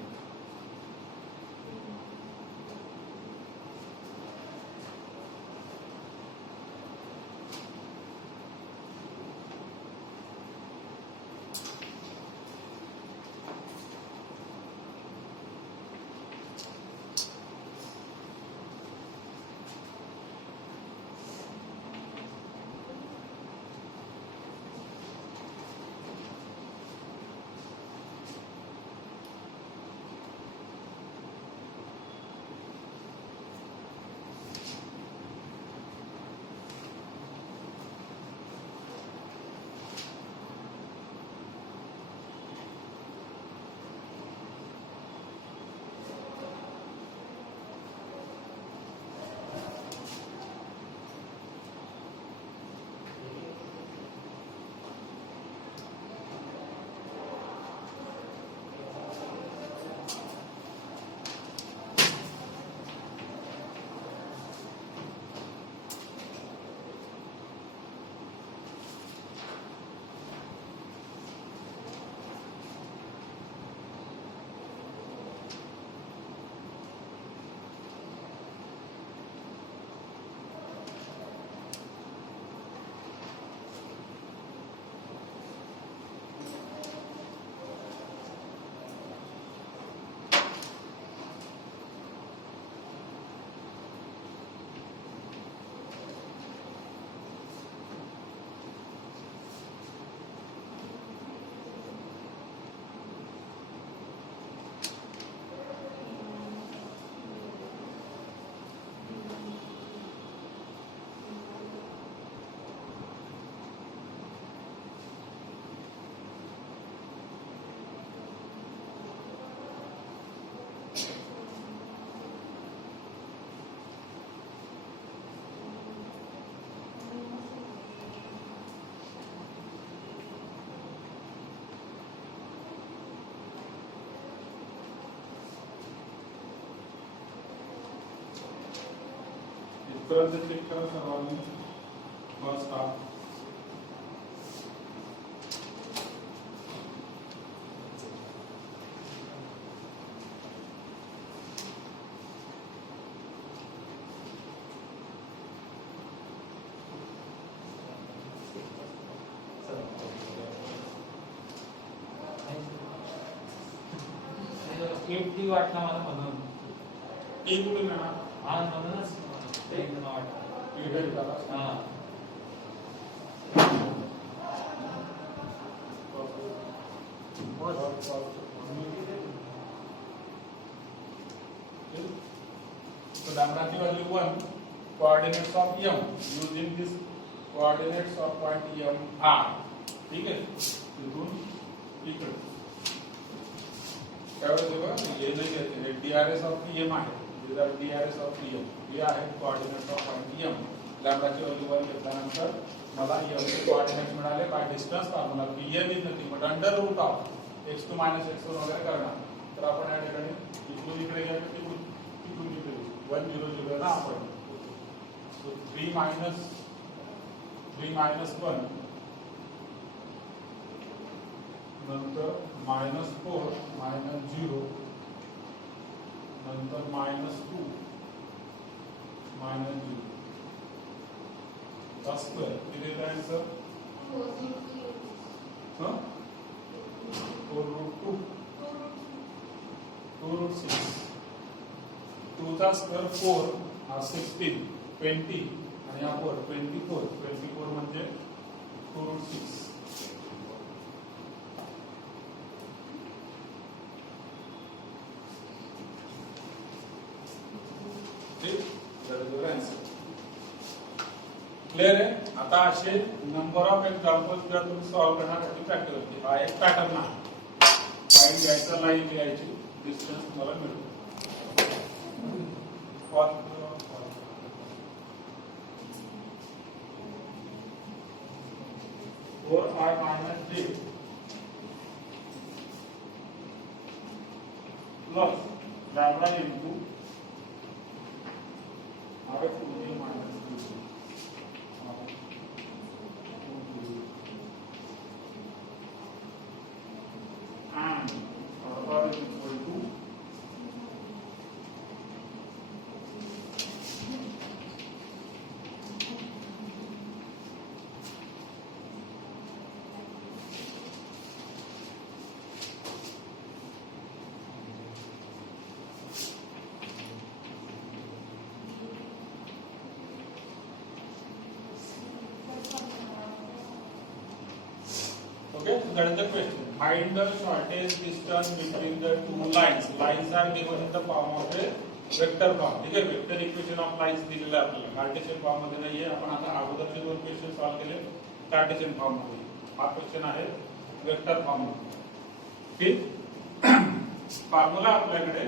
तुरंत क्लिक करा सर्वांनी. फर्स्ट हाफ टी वाटला मला म्हणून. टी कुठे ना हा म्हणूनच एकदम वाटलं. टी भेट करा. हा So lambda की value 1, coordinates of m using this coordinates of point m r. ठीक है, इथून इकडे काय होतं बघा, हे नाही घेते. हे DRS of m आहे. हे DRS of m हे आहे coordinates of point m. Lambda ची व्हॅल्यू 1 घेतल्यानंतर मला m चे कोऑर्डिनेट्स मिळाले by distance formula. m is nothing but under root of x2 x1 वगैरे करणार. तर आपण या ठिकाणी इथून इकडे घ्या की इथून इकडे 1 0 0 ना आपण. सो 3 minus 1 नंतर -4 -0 नंतर -2 -0 चा स्क्वेअर. किती येईल आन्सर? 4√2 2√6. 2 चा स्क्वेअर 4 हा 16 20 आणि हा 4 24 म्हणजे 2√6. क्लिअर आहे. आता असे नंबर ऑफ एक्झाम्पल्स जेव्हा तुम्ही सॉल्व्ह करणार त्याची प्रॅक्टिस होते. हा एक पॅटर्न आहे. लाईन घ्यायचा, लाईन घ्यायची, डिस्टन्स तुम्हाला मिळतो. 4i minus j plus lambda into r2j minus 2j and r is equal to okay. So that is the question. Find the shortest distance between the two lines. Lines are given in the form of a vector form. ठीक है, vector equation of lines दिलेले आहे आपल्याला. Cartesian form मध्ये नाहीये. आपण आता अगोदरचे दोन क्वेश्चन सॉल्व्ह केले कार्टेशियन फॉर्म मध्ये. हा क्वेश्चन आहे वेक्टर फॉर्म मध्ये. ठीक, फॉर्म्युला आपल्याकडे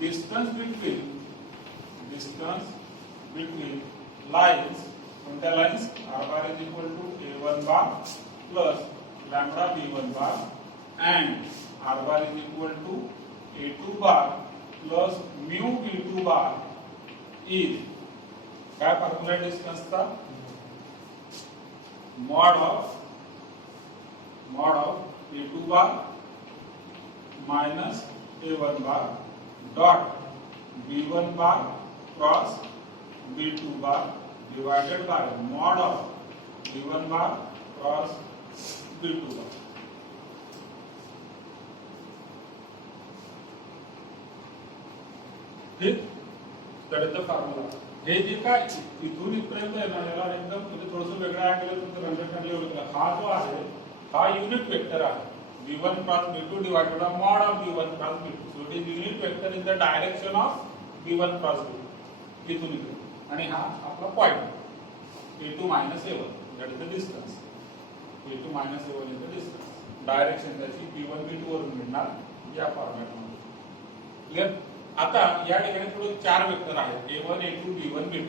डिस्टन्स बिटवीन लाइन्स. कोणत्या lines? r bar is equal to a1 bar plus lambda b1 bar and r bar is equal to a2 bar plus mu b2 bar is काय formula डिस्टन्सचा? Mod of a2 bar minus a1 bar dot b1 bar cross b2 bar divided by mod of b1 bar cross b2 bar. ठीक, तर the formula हे जे काय इथून इथपर्यंत आहे ना, याला एकदम म्हणजे थोडंसं वेगळं आहे केलं तुमचं अंडरस्टँड लेवल. हा जो आहे हा युनिट वेक्टर आहे. b1 cross b2 divided by mod of b1 cross b2. So it is unit vector in the direction of b1 cross b2. इथून इथे. आणि हा आपला point a2 minus a1, that is the distance. a2 minus a1 is the distance. Direction त्याची b1 b2 वरून मिळणार या format मध्ये. क्लियर. आता या ठिकाणी थोडे चार वेक्टर आहेत a1 a2 b1 b2.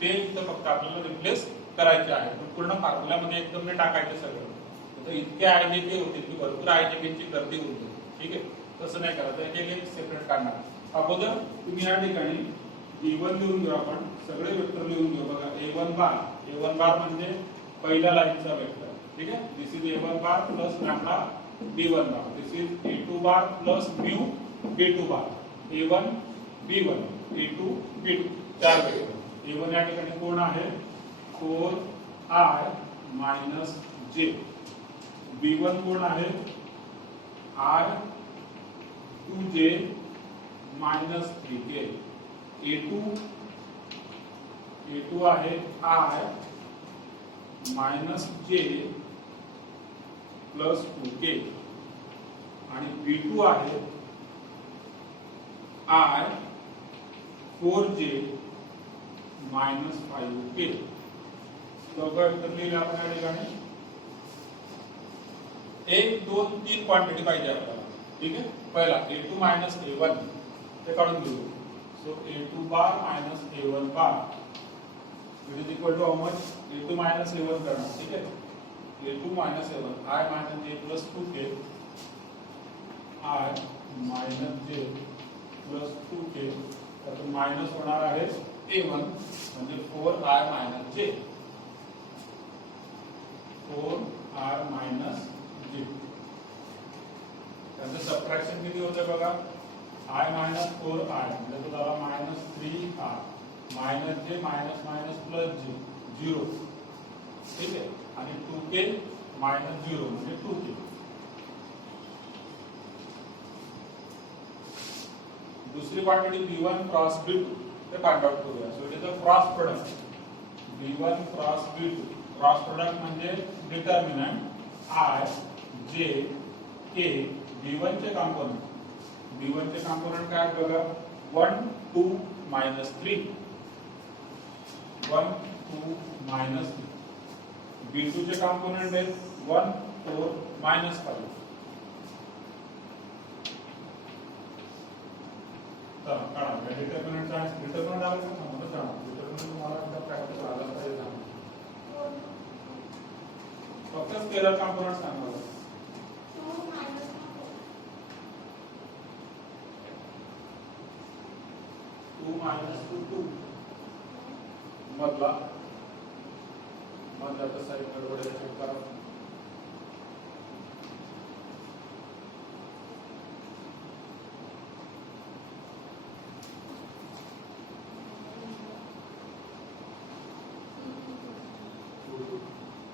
ते इथं फक्त आपल्याला रिप्लेस करायचे आहे. पूर्ण फॉर्म्युला मध्ये एकदम नाही टाकायचे सगळं. तर इतके आयजेके होते की भरपूर आयजेकेची गर्दी होते. ठीक आहे, तसं नाही करायचं. एक सेपरेट काढणार. अगोदर तुम्ही या ठिकाणी b1 लिहून घेऊ. आपण सगळे वेक्टर लिहून घेऊ. बघा a1 बार म्हणजे पहिल्या लाईनचा वेक्टर. ठीक आहे, this is a1 bar plus lambda b1 bar. This is a2 bar plus mu b2 bar. a1 b1 a2 b2 चार वेक्टर. a1 या ठिकाणी कोण आहे? 4i minus j. b1 कोण आहे? i 2j minus 3k. a2 आहे i minus j plus 2k आणि b2 आहे i 4j minus 5k. दोघं वेक्टर लिहिले आपण या ठिकाणी. 1 2 3 क्वांटिटी पाहिजे आपल्याला. ठीक आहे, पहिला a2 minus a1 ते काढून घेऊ. So a2 bar minus a1 bar it is equal to how much? a2 minus a1 करना. ठीक है, a2 minus a1 I minus j plus 2k I minus j plus 2k. तर minus होणार आहे a1 म्हणजे 4i minus j 4i minus j. त्याचं subtraction किती होते बघा. I minus 4i म्हणजे तो झाला minus 3i minus j minus minus plus j 0. ठीक आहे, आणि 2k minus 0 म्हणजे 2k. दुसरी क्वांटिटी b1 क्रॉस b2 ते फाइंड आउट करूया. So it is a cross product. b1 cross b2 cross product म्हणजे determinant i j k b1 चे component. b1 चे कॉम्पोनंट काय बघा. 1 2 minus 3 1 2 मायनस 3 B2 चे कॉम्पोनंट आहेत 1 4 मायनस 5 तर काढा डिटर्मिनंटचा डिटर्मिनंट आला का मला सांगा डिटर्मिनंट तुम्हाला एकदा प्रॅक्टिस आला पाहिजे सांगा फक्त स्केलर कॉम्पोनंट सांगा मला 2 minus 2 मधला मधल्याचा साईड गडबड चेक करा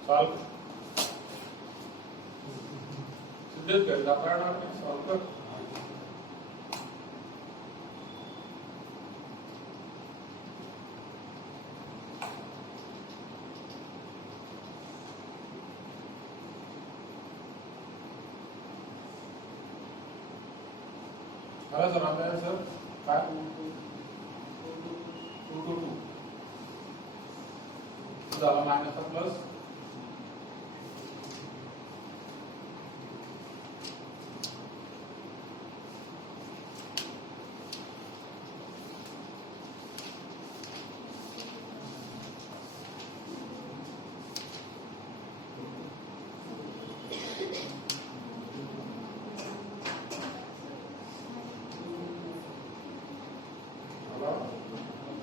सॉल्व सिद्धेश करता पाहणार नाही सॉल्व कर मला सर आता सर काय 2 2 2 झाला मायनस प्लस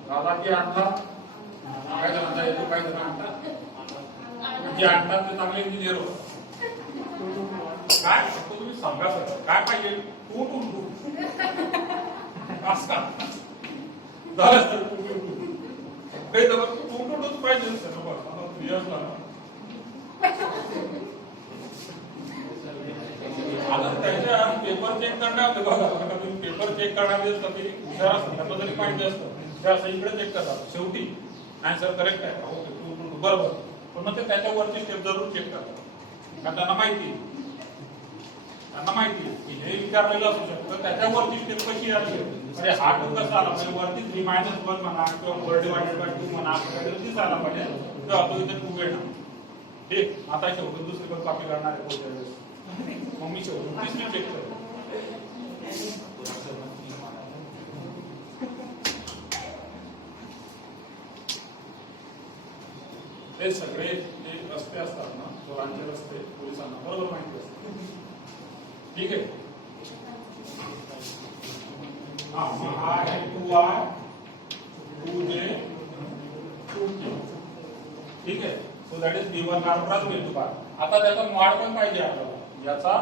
दादा की आणला काय जणांचा येतो काय जण आणतात जे आणतात ते चांगले इंजिनियर होतात काय फक्त तुम्ही सांगा सर काय पाहिजे टू टू टू असं झालं सर टू टू टू काही तर टू टू टू पाहिजे सर आता 3 इयर्स लागला आता त्याच्या पेपर चेक करणार बघा तुम्ही पेपर चेक करणार ते हुशार असतात त्यांना जरी माहिती असतं त्या असं इकडे चेक करतात शेवटी आन्सर करेक्ट आहे ओके टू टू टू बरोबर पण मग ते त्याच्यावरची स्टेप जरूर चेक करतात कारण त्यांना माहिती की हे विचारलेलं असू शकतं त्याच्यावरची स्टेप कशी आली म्हणजे हा टू कसा आला म्हणजे वरती 3 - 1 म्हणा किंवा 4/2 म्हणा कधीच आला पाहिजे तेव्हा तो इथे 2 येणार ठीक आता शेवटी दुसरी पण कॉपी करणार आहे पुढच्या वेळेस मग मी शेवटी तिसरी चेक करतो हे सगळे जे रस्ते असतात ना चोरांचे रस्ते पोलिसांना बरोबर माहिती असते ठीक आहे हा आहे 2R 2J 2K ठीक आहे so that is B1R plus B2R आता त्याचा मॉड पण पाहिजे आपल्याला याचा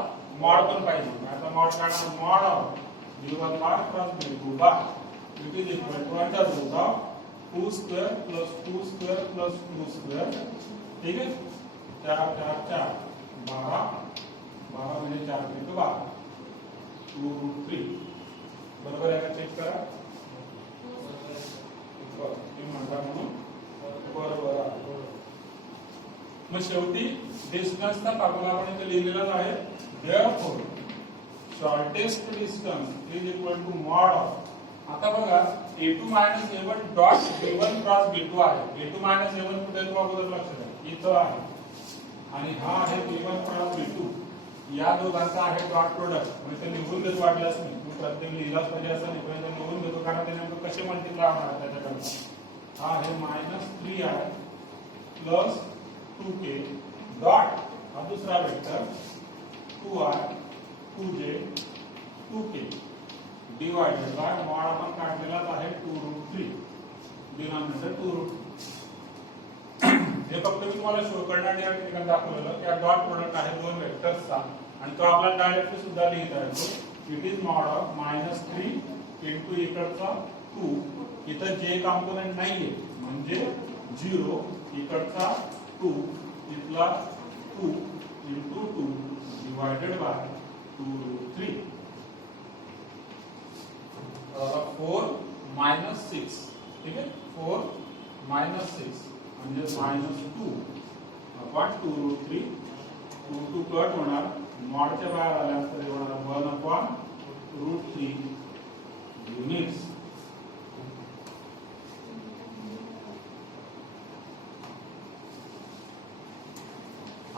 मॉड पण पाहिजे आता मॉड काढणार mod of B1R plus B2R it is equal to under root of 2 square plus 2 square plus 2 square ठीक है 4 4 4 12 12 म्हणजे 4 × 12 2√3 बरोबर आहे का चेक करा तुम्ही म्हणता म्हणून बरोबर आहे मग शेवटी डिस्टन्सचा फॉर्म्युला आपण इथे लिहिलेलाच आहे therefore shortest distance is equal to mod of आता बघा a2 - a1 dot b1 cross b2 आहे a2 - a1 कुठे तो अगोदर लक्षात आहे इथं आहे आणि हा आहे b1 क्रॉस b2 या दोघांचा आहे डॉट प्रोडक्ट म्हणजे ते लिहून देतो वाटल्यास मी तुम्ही प्रत्येक लिहिलाच पाहिजे असं नाही पण ते लिहून देतो कारण ते नेमकं कसे मल्टिप्लाय होणार त्याच्याकडे हा आहे -3i प्लस 2k डॉट हा दुसरा vector 2i 2j 2k divided by mod आपण काढलेलाच आहे 2√3 डिनॉमिनेटर 2√3 हे फक्त मी तुम्हाला शो करण्यासाठी ठिकाण दाखवलेलं की डॉट प्रोडक्ट आहे दोन वेक्टर्सचा आणि तो आपल्याला डायरेक्टली सुद्धा लिहिता येतो it is mod of -3 into इकडचा 2 इथं जे कॉम्पोनेंट नाहीये म्हणजे 0 इकडचा 2 इथला 2 इनटू 2 डिवाइडेड बाय 2√3 4 - 6 ठीक आहे 4 - 6 म्हणजे -2 अपॉन 2√3 2 कट होणार मॉडच्या बाहेर आल्यानंतर होणार 1 अपॉन √3 युनिट्स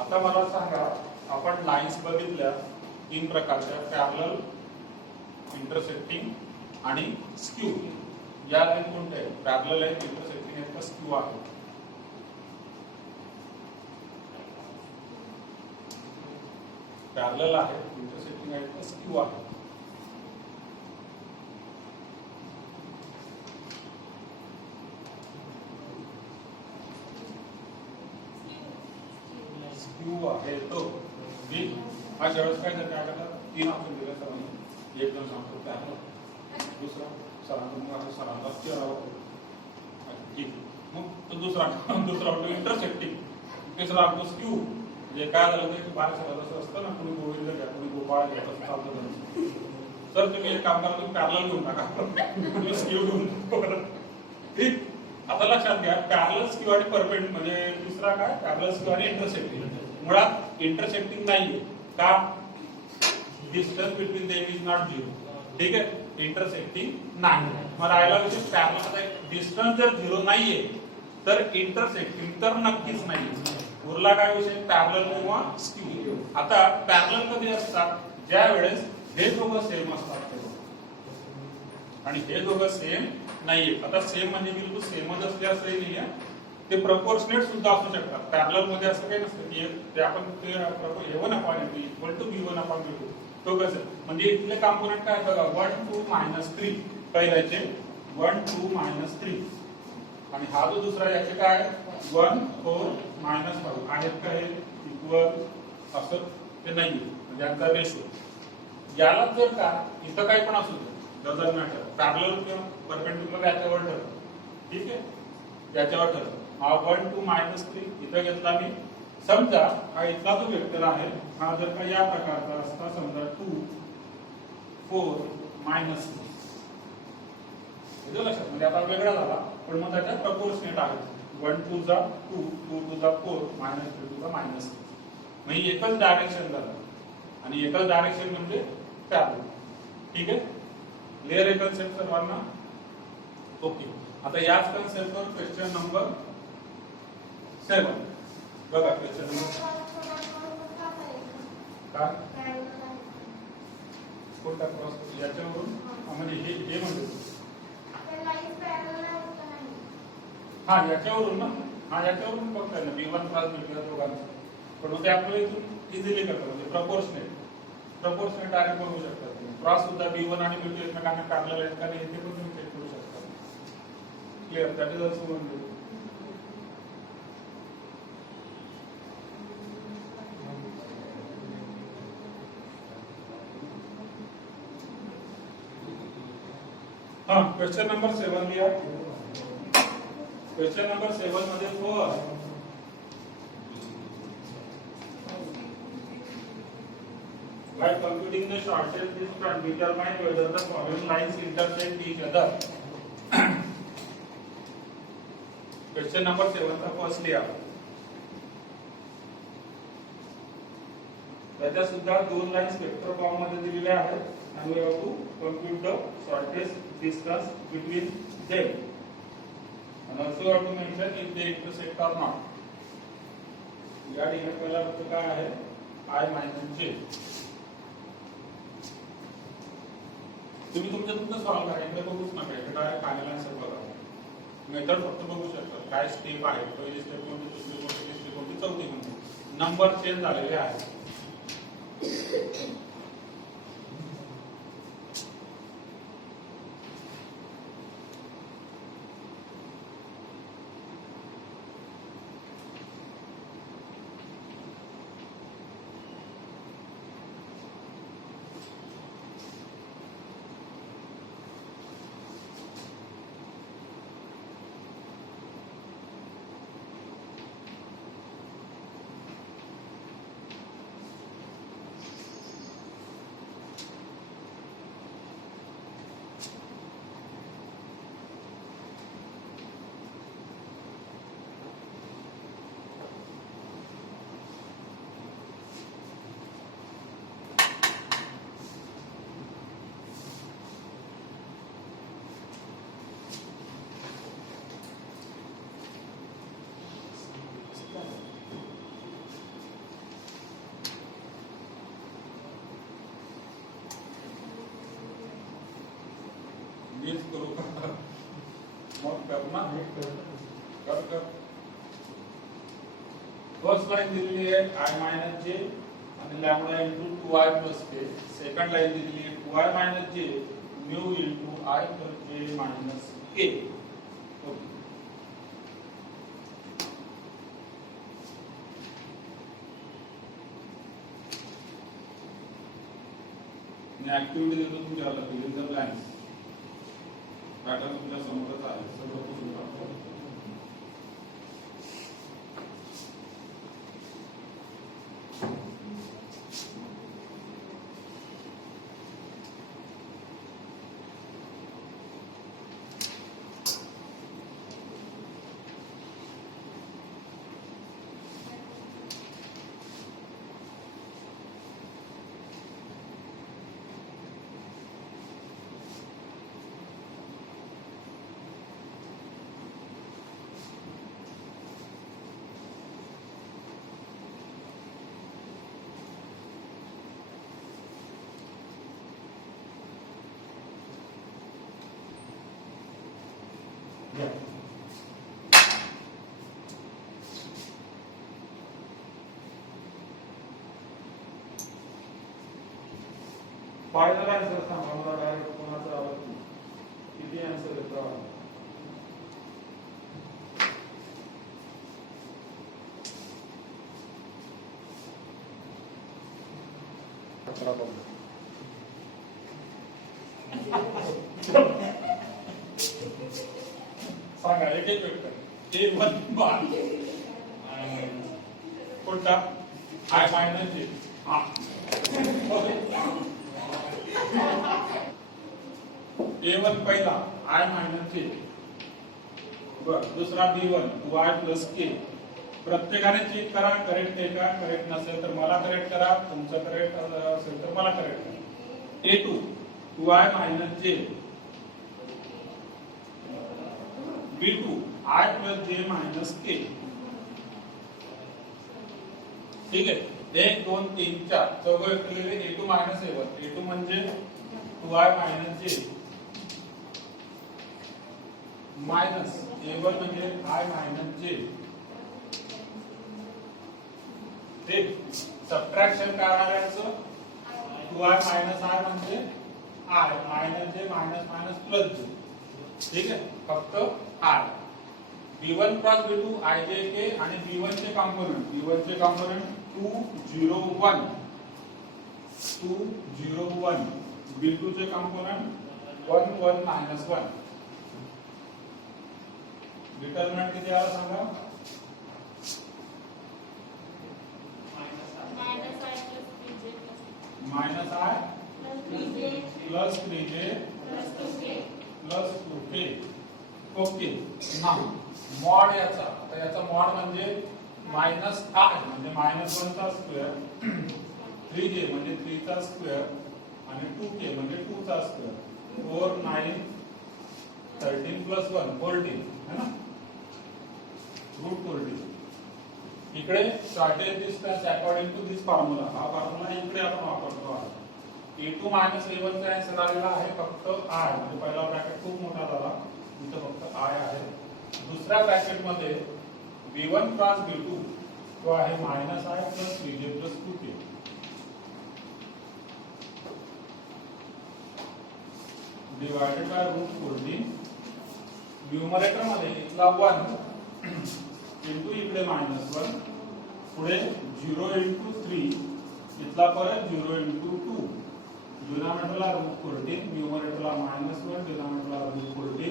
आता मला सांगा, आपण लाईन्स बघितल्या तीन प्रकारच्या, पॅरलल, इंटरसेक्टिंग आणि स्क्यू. या लाईन कोणत्या आहेत? पॅरलल आहेत, इंटरसेक्टिंग आहेत, स्क्यू आहे. पॅरलल आहे, इंटरसेक्टिंग आहेत, स्क्यू आहे. स्क्यू आहे तो बी. अशा वेळेस काय करतात? तीन ऑप्शन दिले सरांनी. एक जण सांगतो पॅरलल, दुसरा सरांचा ठीक, मग तो दुसरा होतो इंटरसेक्टिंग, तिसरा होतो स्क्यू. म्हणजे काय झालं ते बाहेर सगळं असतं ना, कोणी गोविंद घ्या, कोणी गोपाळ घ्या, असं चालतं. तर तुम्ही एक काम करा, तुम्ही पॅरलल घेऊन टाका, स्क्यू घेऊन टाका. ठीक. आता लक्षात घ्या, पॅरलल स्क्यू आणि परपेंडिक्युलर म्हणजे दुसरा काय? पॅरलल स्क्यू आणि इंटरसेक्टिंग. मुळात इंटरसेक्टिंग नाहीये का? Distance between them is not 0. ठीक आहे, इंटरसेक्टिंग नाही. मग राहिला विषय पॅरलल. डिस्टन्स जर 0 नाहीये तर इंटरसेक्टिंग तर नक्कीच नाहीये. उरला काय विषय? पॅरलल किंवा स्क्यू. आता पॅरलल कधी असतात? ज्या वेळेस हे दोघं सेम असतात आणि हे दोघं सेम नाहीये. आता सेम म्हणजे बिलकुल सेमच असले असंही नाहीये, ते प्रपोर्शनेट सुद्धा असू शकतात. पॅरलल मध्ये असं काही नसतं की ते आपण A1/B इक्वल टू B1/B2. तो कसं म्हणजे इथले कॉम्पोनंट काय बघा, 1 2 -3 पहिल्याचे 1 2 -3 आणि हा जो दुसरा याचे काय 1 4 -5 आहेत काय इक्वल असं ते नाहीये. म्हणजे यांचा रेशो याला जर का इथं काही पण असू दे, डझंट मॅटर, पॅरलल किंवा परपेंडिक्युलर याच्यावर ठरतं. ठीक आहे, याच्यावर ठरतं. हा 1 2 -3 इथं घेतला मी. समजा हा इथला जो वेक्टर आहे हा जर का या प्रकारचा असता, समजा 2 4 -3, हे लक्षात म्हणजे आता वेगळा झाला, पण मग त्याच्या प्रपोर्शनेट आहे. 1 2 जा 2 2 2 जा 4 -3 2 जा -6. म्हणजे एकच डायरेक्शन झालं आणि एकच डायरेक्शन म्हणजे पॅरलल. ठीक आहे, क्लिअर आहे कन्सेप्ट सर्वांना? ओके. आता याच कन्सेप्टवर क्वेश्चन नंबर 7 बघा. क्वेश्चन नंबर काय कोणता क्रॉस याच्यावरून म्हणजे हे म्हणजे हा याच्यावरून ना, हा याच्यावरून बघताय ना B1 क्रॉस B2 दोघांचं. पण मग ते आपल्याला इथून इझिली करतात म्हणजे प्रपोर्शनेट डायरेक्ट बघू शकतात. क्रॉस सुद्धा B1 आणि B2 एकमेकांना पॅरलल आहेत का नाही हे पण तुम्ही चेक करू शकता. Clear? That is also one way. हाँ, क्वेश्चन नंबर 7 लिया. क्वेश्चन नंबर 7 मध्ये first by computing the shortest distance determine whether the following lines intersect each other. Question number 7 चा फर्स्ट लिया. त्याच्या सुद्धा दोन लाईन्स वेक्टर फॉर्म मध्ये दिलेल्या आहेत and we have to compute the shortest distance between them and also have to mention if they intersect or not. या ठिकाणी पहिला फक्त काय आहे I - J. तुम्ही तुमचं सॉल्व्ह करा, इकडे बघूच नका, इकडे डायरेक्ट फायनल आन्सर बघा. मेथड फक्त बघू शकता काय स्टेप आहे, पहिली स्टेप कोणती, दुसरी कोणती, तिसरी कोणती, चौथी कोणती. नंबर चेंज झालेले आहेत. कर फर्स्ट लाइन दिलेली आहे I मायनस जे आणि lambda into 2I plus K. Second line दिलेली आहे 2I minus J mu into I plus J minus K. Activity देतो तुमच्याला fill in the blanks. Pattern तुमच्या समोरच आहे सर्व पुसून टाकतो. फायनल आन्सर सांगा मला डायरेक्ट कोणाचा आला किती आन्सर येतो. सांगा एक एक वेक्टर A1 बार कोणता I मायनस जे. हा A1 पहिला I मायनस जे. बर दुसरा B1 2I प्लस के. प्रत्येकाने चेक करा करेक्ट आहे का. करेक्ट नसेल तर मला करेक्ट करा. तुमचं करेक्ट असेल तर मला करेक्ट करा. A2 2I मायनस जे. B2 I plus J minus के. ठीक आहे. 1 2 3 4 चौघ vector A2 minus A1. A2 म्हणजे 2I मायनस जे मायनस A1 म्हणजे I मायनस जे. ठीक सबट्रॅक्शन करणाऱ्याचं 2I मायनस I म्हणजे I मायनस जे मायनस मायनस प्लस जे. ठीक आहे फक्त I. B1 cross B2 I जे के आणि B1 चे कॉम्पोनंट 2 0 1 2 0 1. B2 चे कॉम्पोनंट 1 1 मायनस 1. डिटरमिनंट किती आला सांगा. Minus I plus 3J plus 2K. Okay now mod याचा आता याचा मॉड म्हणजे मायनस I म्हणजे मायनस 1 चा स्क्वेअर 3J म्हणजे 3 चा स्क्वेअर आणि 2K म्हणजे 2 चा स्क्वेअर 4 9 13 प्लस 1 14 है ना रूट 14. इकडे shortest distance according to this formula. हा फॉर्म्युला इकडे आपण वापरतो आहे. A2 मायनस A1 चा आन्सर आलेला आहे फक्त I म्हणजे पहिला ब्रॅकेट खूप मोठा झाला इथे फक्त I आहे. दुसऱ्या ब्रॅकेट मध्ये B1 क्रॉस B2 तो आहे minus I plus 3J plus 2K. Divided by root 14. Numerator मध्ये इथला 1 इंटू इकडे मायनस 1 पुढे 0 इंटू 3 इथला परत 0 इंटू 2. डिनॉमिनेटरला रूट 14 न्यूमरेटरला मायनस 1 डिनॉमिनेटरला रूट 14.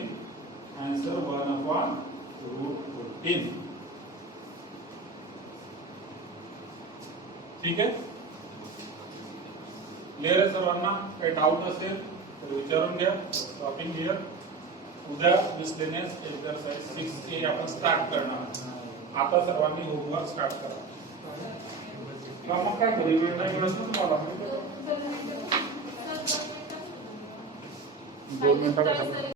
Answer 1 upon root 14. ठीक आहे क्लियर आहे सर्वांना. काही डाऊट असेल तर विचारून घ्या. Stopping here. उद्या मिसलेनियस एक्सरसाइज 6A आपण स्टार्ट करणार. आता सर्वांनी होमवर्क स्टार्ट करा. मग काय घरी वेळ नाही मिळत तुम्हाला 2 मिनिटं